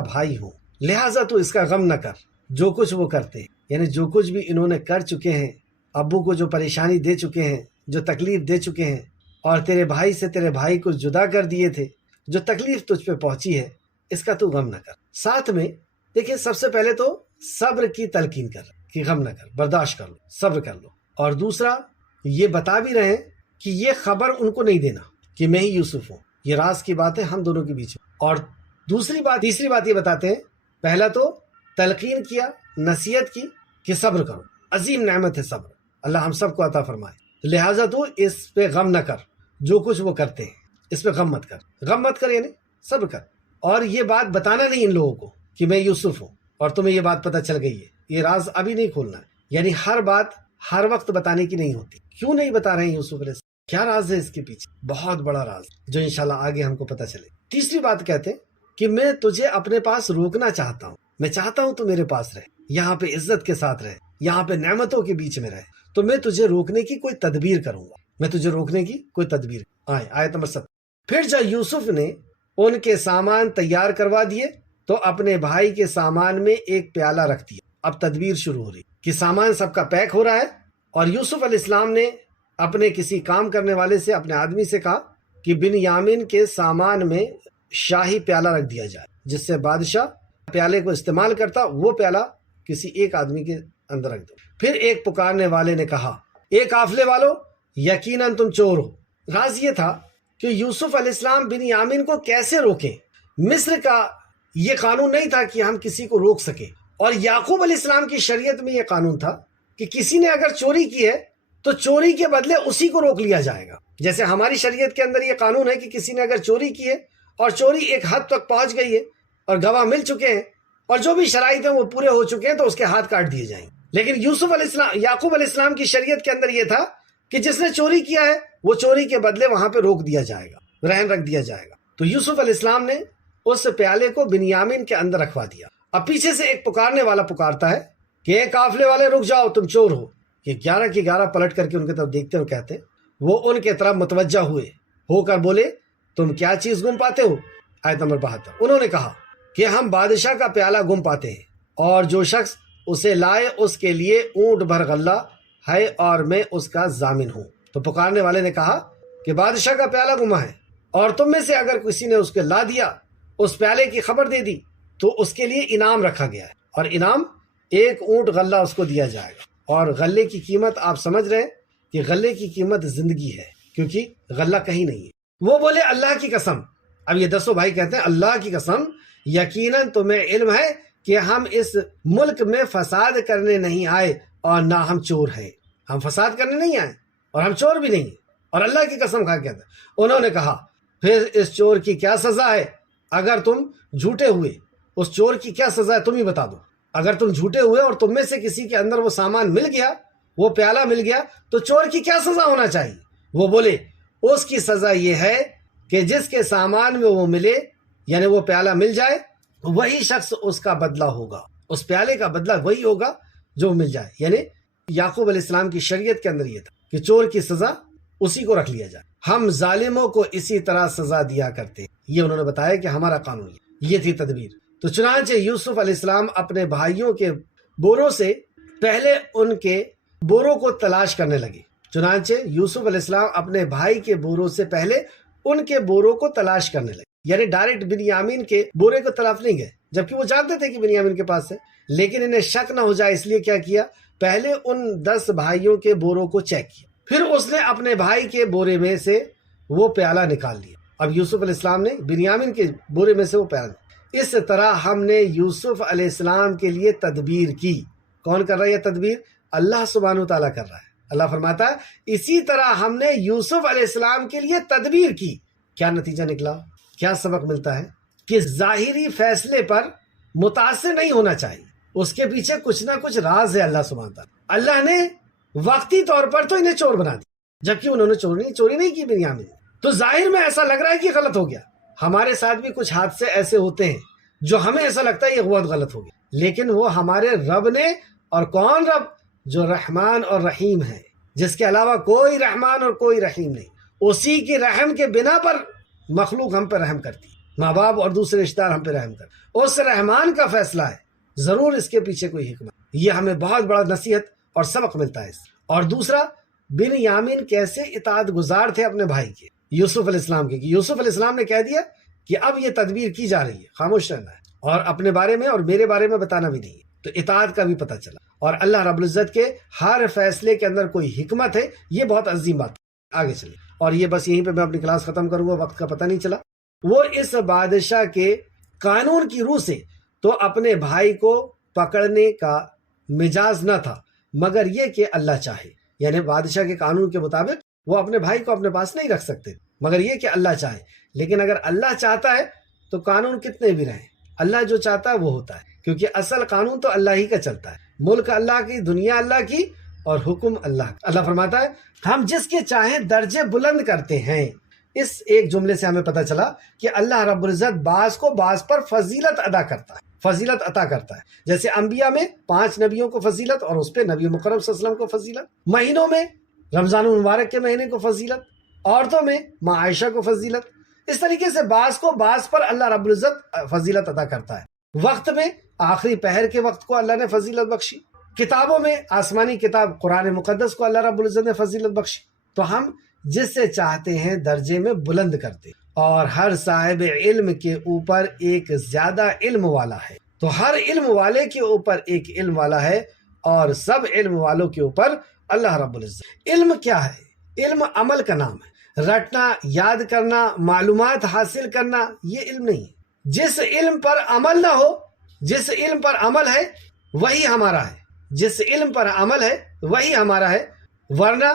بھائی ہوں، لہٰذا تو اس کا غم نہ کر، جو کچھ وہ کرتے ہیں یعنی جو کچھ بھی انہوں نے کر چکے ہیں، ابو کو جو پریشانی دے چکے ہیں، جو تکلیف دے چکے ہیں، اور تیرے بھائی سے تیرے بھائی کو جدا کر دیے تھے، جو تکلیف تجھ پہ پہنچی ہے، اس کا تو غم نہ کر۔ ساتھ میں دیکھیں سب سے پہلے تو صبر کی تلقین کر کہ غم نہ کر، برداشت کر لو، صبر کر لو، اور دوسرا یہ بتا بھی رہے ہیں کہ یہ خبر ان کو نہیں دینا کہ میں ہی یوسف ہوں، یہ راز کی بات ہے ہم دونوں کے بیچ میں۔ اور تیسری بات یہ بتاتے ہیں، پہلا تو تلقین کیا، نصیحت کی کہ صبر کرو، عظیم نعمت ہے صبر، اللہ ہم سب کو عطا فرمائے، لہٰذا تو اس پہ غم نہ کر، جو کچھ وہ کرتے ہیں اس پہ غم مت کر یعنی صبر کر۔ اور یہ بات بتانا نہیں ان لوگوں کو کہ میں یوسف ہوں اور تمہیں یہ بات پتہ چل گئی ہے، یہ راز ابھی نہیں کھولنا ہے، یعنی ہر بات ہر وقت بتانے کی نہیں ہوتی۔ کیوں نہیں بتا رہے ہیں یوسف علیہ السلام؟ کیا راز ہے اس کے پیچھے؟ بہت بڑا راز جو انشاءاللہ آگے ہم کو پتہ چلے۔ تیسری بات کہتے ہیں کہ میں تجھے اپنے پاس روکنا چاہتا ہوں، میں چاہتا ہوں تو میرے پاس رہے، یہاں پہ عزت کے ساتھ رہے، یہاں پہ نعمتوں کے بیچ میں رہے، تو میں تجھے روکنے کی کوئی تدبیر کروں گا، آیت نمبر 7۔ پھر جب یوسف نے ان کے سامان تیار کروا دیے تو اپنے بھائی کے سامان میں ایک پیالہ رکھ دیا۔ اب تدبیر شروع ہو رہی کہ سامان سب کا پیک ہو رہا ہے، اور یوسف علیہ السلام نے اپنے کسی کام کرنے والے سے، اپنے آدمی سے کہا کہ بنیامین کے سامان میں شاہی پیالہ رکھ دیا جائے، جس سے بادشاہ پیالے کو استعمال کرتا، وہ پیالہ کسی ایک آدمی کے اندر رکھ دو۔ پھر ایک پکارنے والے نے کہا اے قافلے والو، یقیناً تم چور ہو۔ راز یہ تھا کہ یوسف علیہ السلام بنیامین کو کیسے روکیں، مصر کا یہ قانون نہیں تھا کہ ہم کسی کو روک سکیں، اور یعقوب علیہ السلام کی شریعت میں یہ قانون تھا کہ کسی نے اگر چوری کی ہے تو چوری کے بدلے اسی کو روک لیا جائے گا۔ جیسے ہماری شریعت کے اندر یہ قانون ہے کہ کسی نے اگر چوری کی ہے اور چوری ایک حد تک پہنچ گئی ہے اور گواہ مل چکے ہیں اور جو بھی شرائط ہیں وہ پورے ہو چکے ہیں تو اس کے ہاتھ کاٹ دیے جائیں گے۔ لیکن یعقوب علیہ السلام کی شریعت کے اندر یہ تھا کہ جس نے چوری کیا ہے وہ چوری کے بدلے وہاں پہ روک دیا جائے گا، رہن رکھ دیا جائے گا۔ تو یوسف علیہ السلام نے اس پیالے کو بنیامین کے اندر رکھوا دیا۔ اب پیچھے سے ایک پکارنے والا پکارتا ہے کہ اے قافلے والے رک جاؤ، تم چور ہو۔ یہ 11 کی 11 پلٹ کر کے ان کی طرف دیکھتے ہیں اور کہتے ہیں، وہ ان کے طرف متوجہ ہو کر بولے تم کیا چیز گم پاتے ہو؟ آیت نمبر 72۔ انہوں نے کہا کہ ہم بادشاہ کا پیالہ گم پاتے ہیں، اور جو شخص اسے لائے اس کے لیے اونٹ بھر غلہ ہے اور میں اس کا ضامن ہوں۔ تو پکارنے والے نے کہا کہ بادشاہ کا پیالہ گما ہے، اور تم میں سے اگر کسی نے اس کو لا دیا، اس پیالے کی خبر دے دی، تو اس کے لیے انعام رکھا گیا ہے، اور انعام 1 اونٹ غلہ اس کو دیا جائے گا۔ اور غلے کی قیمت آپ سمجھ رہے ہیں کہ غلے کی قیمت زندگی ہے، کیونکہ غلہ کہیں نہیں ہے۔ وہ بولے اللہ کی قسم، اب یہ 10 بھائی کہتے ہیں اللہ کی قسم یقیناً تمہیں علم ہے کہ ہم اس ملک میں فساد کرنے نہیں آئے اور نہ ہم چور ہیں، ہم فساد کرنے نہیں آئے اور ہم چور بھی نہیں ہیں، اور اللہ کی قسم کھا کے کہتے ہیں۔ انہوں نے کہا پھر اس چور کی کیا سزا ہے؟ اگر تم جھوٹے ہوئے، اس چور کی کیا سزا ہے تم ہی بتا دو۔ اگر تم جھوٹے ہوئے اور تم میں سے کسی کے اندر وہ سامان مل گیا، وہ پیالہ مل گیا، تو چور کی کیا سزا ہونا چاہیے؟ وہ بولے اس کی سزا یہ ہے کہ جس کے سامان میں وہ ملے یعنی وہ پیالہ مل جائے وہی شخص اس کا بدلہ ہوگا، اس پیالے کا بدلہ وہی ہوگا جو مل جائے۔ یعنی یعقوب علیہ السلام کی شریعت کے اندر یہ تھا کہ چور کی سزا اسی کو رکھ لیا جائے، ہم ظالموں کو اسی طرح سزا دیا کرتے، یہ انہوں نے بتایا کہ ہمارا قانون یہ تھی تدبیر۔ تو چنانچہ یوسف علیہ السلام اپنے بھائیوں کے بوروں سے پہلے ان کے بوروں کو تلاش کرنے لگے، چنانچہ یوسف علیہ السلام اپنے بھائی کے بوروں سے پہلے ان کے بوروں کو تلاش کرنے لگے، یعنی ڈائریکٹ بنیامین کے بورے کو تلاش نہیں گئے، جبکہ وہ جانتے تھے کہ بنیامین کے پاس ہے، لیکن انہیں شک نہ ہو جائے اس لیے کیا کیا، پہلے ان 10 بھائیوں کے بوروں کو چیک کیا، پھر اس نے اپنے بھائی کے بورے میں سے وہ پیالہ نکال لیا۔ اب یوسف علیہ السلام نے بنیامین کے بورے میں سے وہ پیالہ، اس طرح ہم نے یوسف علیہ السلام کے لیے تدبیر کی۔ کون کر رہا ہے یہ تدبیر؟ اللہ سبحانہ تعالیٰ کر رہا ہے۔ اللہ فرماتا ہے اسی طرح ہم نے یوسف علیہ السلام کے لیے تدبیر کی۔ کیا نتیجہ نکلا؟ کیا سبق ملتا ہے؟ کہ ظاہری فیصلے پر متاثر نہیں ہونا چاہیے، اس کے پیچھے کچھ نہ کچھ راز ہے اللہ سبحانہ تعالیٰ۔ اللہ نے وقتی طور پر تو انہیں چور بنا دیا، جبکہ انہوں نے چوری نہیں کی بنیامین، تو ظاہر میں ایسا لگ رہا ہے کہ غلط ہو گیا۔ ہمارے ساتھ بھی کچھ حادثے ایسے ہوتے ہیں جو ہمیں ایسا لگتا ہے یہ بہت غلط ہو گیا، لیکن وہ ہمارے رب نے، اور کون رب؟ جو رحمان اور رحیم ہے، جس کے علاوہ کوئی رحمان اور کوئی رحیم نہیں، اسی کی رحم کے بنا پر مخلوق ہم پہ رحم کرتی ہے، ماں باپ اور دوسرے رشتہ دار ہم پہ رحم کرتے، اس رحمان کا فیصلہ ہے، ضرور اس کے پیچھے کوئی حکمت۔ یہ ہمیں بہت بڑا نصیحت اور سبق ملتا ہے اس۔ اور دوسرا، بنیامین کیسے اطاعت گزار تھے اپنے بھائی کے، یوسف علیہ السلام کے، کہ یوسف علیہ السلام نے کہہ دیا کہ اب یہ تدبیر کی جا رہی ہے، خاموش رہنا ہے اور اپنے بارے میں اور میرے بارے میں بتانا بھی نہیں ہے، تو اطاعت کا بھی پتہ چلا۔ اور اللہ رب العزت کے ہر فیصلے کے اندر کوئی حکمت ہے، یہ بہت عظیم بات ہے۔ آگے چلیں، اور یہ بس یہیں پہ میں اپنی کلاس ختم کروں گا، وقت کا پتہ نہیں چلا۔ وہ اس بادشاہ کے قانون کی روح سے تو اپنے بھائی کو پکڑنے کا مجاز نہ تھا، مگر یہ کہ اللہ چاہے، یعنی بادشاہ کے قانون کے مطابق وہ اپنے بھائی کو اپنے پاس نہیں رکھ سکتے، مگر یہ کہ اللہ چاہے۔ لیکن اگر اللہ چاہتا ہے تو قانون کتنے بھی رہیں، اللہ جو چاہتا ہے وہ ہوتا ہے، کیونکہ اصل قانون تو اللہ ہی کا چلتا ہے، ملک اللہ کی، دنیا اللہ کی، اور حکم اللہ کا۔ اللہ فرماتا ہے ہم جس کے چاہیں درجے بلند کرتے ہیں۔ اس ایک جملے سے ہمیں پتہ چلا کہ اللہ رب العزت بعض کو بعض پر فضیلت ادا کرتا ہے، فضیلت عطا کرتا ہے، جیسے انبیاء میں 5 نبیوں کو فضیلت، اور اس پہ نبی مکرم صلی اللہ علیہ وسلم کو فضیلت، مہینوں میں رمضان المبارک کے مہینے کو فضیلت، عورتوں میں ماں عائشہ کو فضیلت، اس طریقے سے بعض کو بعض پر اللہ رب العزت فضیلت عطا کرتا ہے۔ وقت میں آخری پہر کے وقت کو اللہ نے فضیلت بخشی، کتابوں میں آسمانی کتاب قرآن مقدس کو اللہ رب العزت نے فضیلت بخشی، تو ہم جس سے چاہتے ہیں درجے میں بلند کرتے، اور ہر صاحب علم کے اوپر ایک زیادہ علم والا ہے، تو ہر علم والے کے اوپر ایک علم والا ہے، اور سب علم والوں کے اوپر اللہ رب العزت۔ علم کیا ہے؟ علم عمل کا نام ہے، رٹنا، یاد کرنا، معلومات حاصل کرنا، یہ علم نہیں ہے۔ جس علم پر عمل نہ ہو، جس علم پر عمل ہے وہی ہمارا ہے، جس علم پر عمل ہے وہی ہمارا ہے، ورنہ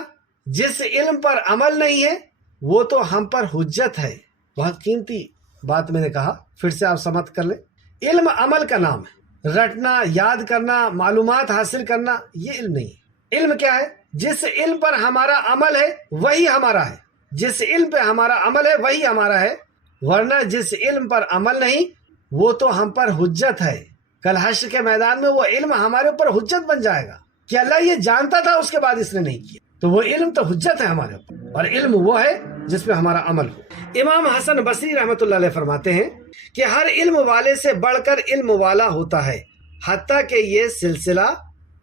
جس علم پر عمل نہیں ہے وہ تو ہم پر حجت ہے۔ بہت قیمتی بات میں نے کہا، پھر سے آپ سمجھ کر لیں۔ علم عمل کا نام ہے، رٹنا، یاد کرنا، معلومات حاصل کرنا، یہ علم نہیں ہے۔ علم کیا ہے؟ جس علم پر ہمارا عمل ہے وہی ہمارا ہے، جس علم پہ ہمارا عمل ہے وہی ہمارا ہے، ورنہ جس علم پر عمل نہیں وہ تو ہم پر حجت ہے۔ کل حشر کے میدان میں وہ علم ہمارے اوپر حجت بن جائے گا کہ اللہ یہ جانتا تھا اس کے بعد اس نے نہیں کیا، تو وہ علم تو حجت ہے ہمارے اوپر، اور علم وہ ہے جس پہ ہمارا عمل ہو۔ امام حسن بصری رحمۃ اللہ علیہ فرماتے ہیں کہ ہر علم والے سے بڑھ کر علم والا ہوتا ہے، حتیٰ کہ یہ سلسلہ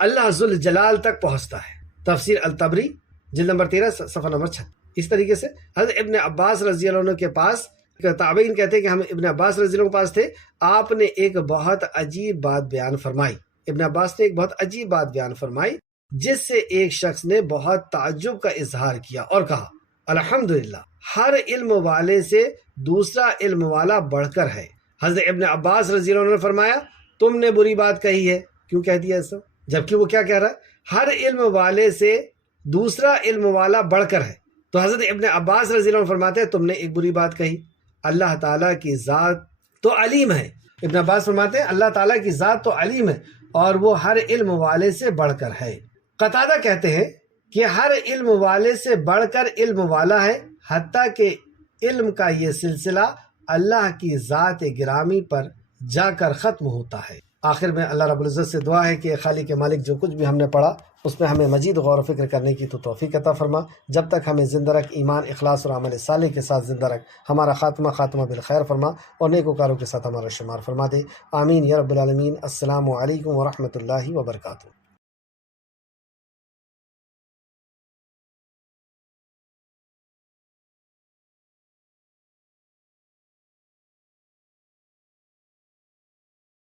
اللہ ذوالجلال تک پہنچتا ہے۔ تفسیر الطبری جلد نمبر 13 صفحہ نمبر 36۔ اس طریقے سے حضرت ابن عباس رضی اللہ عنہ کے پاس، تابعین کہتے ہیں کہ ہم ابن عباس رضی اللہ عنہ کے پاس تھے، آپ نے ایک بہت عجیب بات بیان فرمائی۔ ابن عباس نے ایک بہت عجیب بات بیان فرمائی جس سے ایک شخص نے بہت تعجب کا اظہار کیا اور کہا الحمدللہ، ہر علم والے سے دوسرا علم والا بڑھ کر ہے۔ حضرت ابن عباس رضی اللہ عنہ نے فرمایا تم نے بری بات کہی ہے، کیوں کہہ دیا ایسا؟ جبکہ وہ کیا کہہ رہا ہے؟ ہر علم والے سے دوسرا علم والا بڑھ کر ہے۔ تو حضرت ابن عباس رضی اللہ عنہ فرماتے ہیں تم نے ایک بری بات کہی، اللہ تعالیٰ کی ذات تو علیم ہے۔ ابن عباس فرماتے ہیں اللہ تعالیٰ کی ذات تو علیم ہے اور وہ ہر علم والے سے بڑھ کر ہے۔ قتادہ کہتے ہیں کہ ہر علم والے سے بڑھ کر علم والا ہے، حتیٰ کہ علم کا یہ سلسلہ اللہ کی ذات گرامی پر جا کر ختم ہوتا ہے۔ آخر میں اللہ رب العزت سے دعا ہے کہ خالق مالک جو کچھ بھی ہم نے پڑھا اس میں ہمیں مزید غور و فکر کرنے کی تو توفیق عطا فرما، جب تک ہمیں زندہ رکھ ایمان اخلاص اور عمل صالح کے ساتھ زندہ رکھ، ہمارا خاتمہ بالخیر فرما اور نیکوکاروں کے ساتھ ہمارا شمار فرما دے، آمین یا رب العالمین۔ السلام علیکم ورحمۃ اللہ وبرکاتہ۔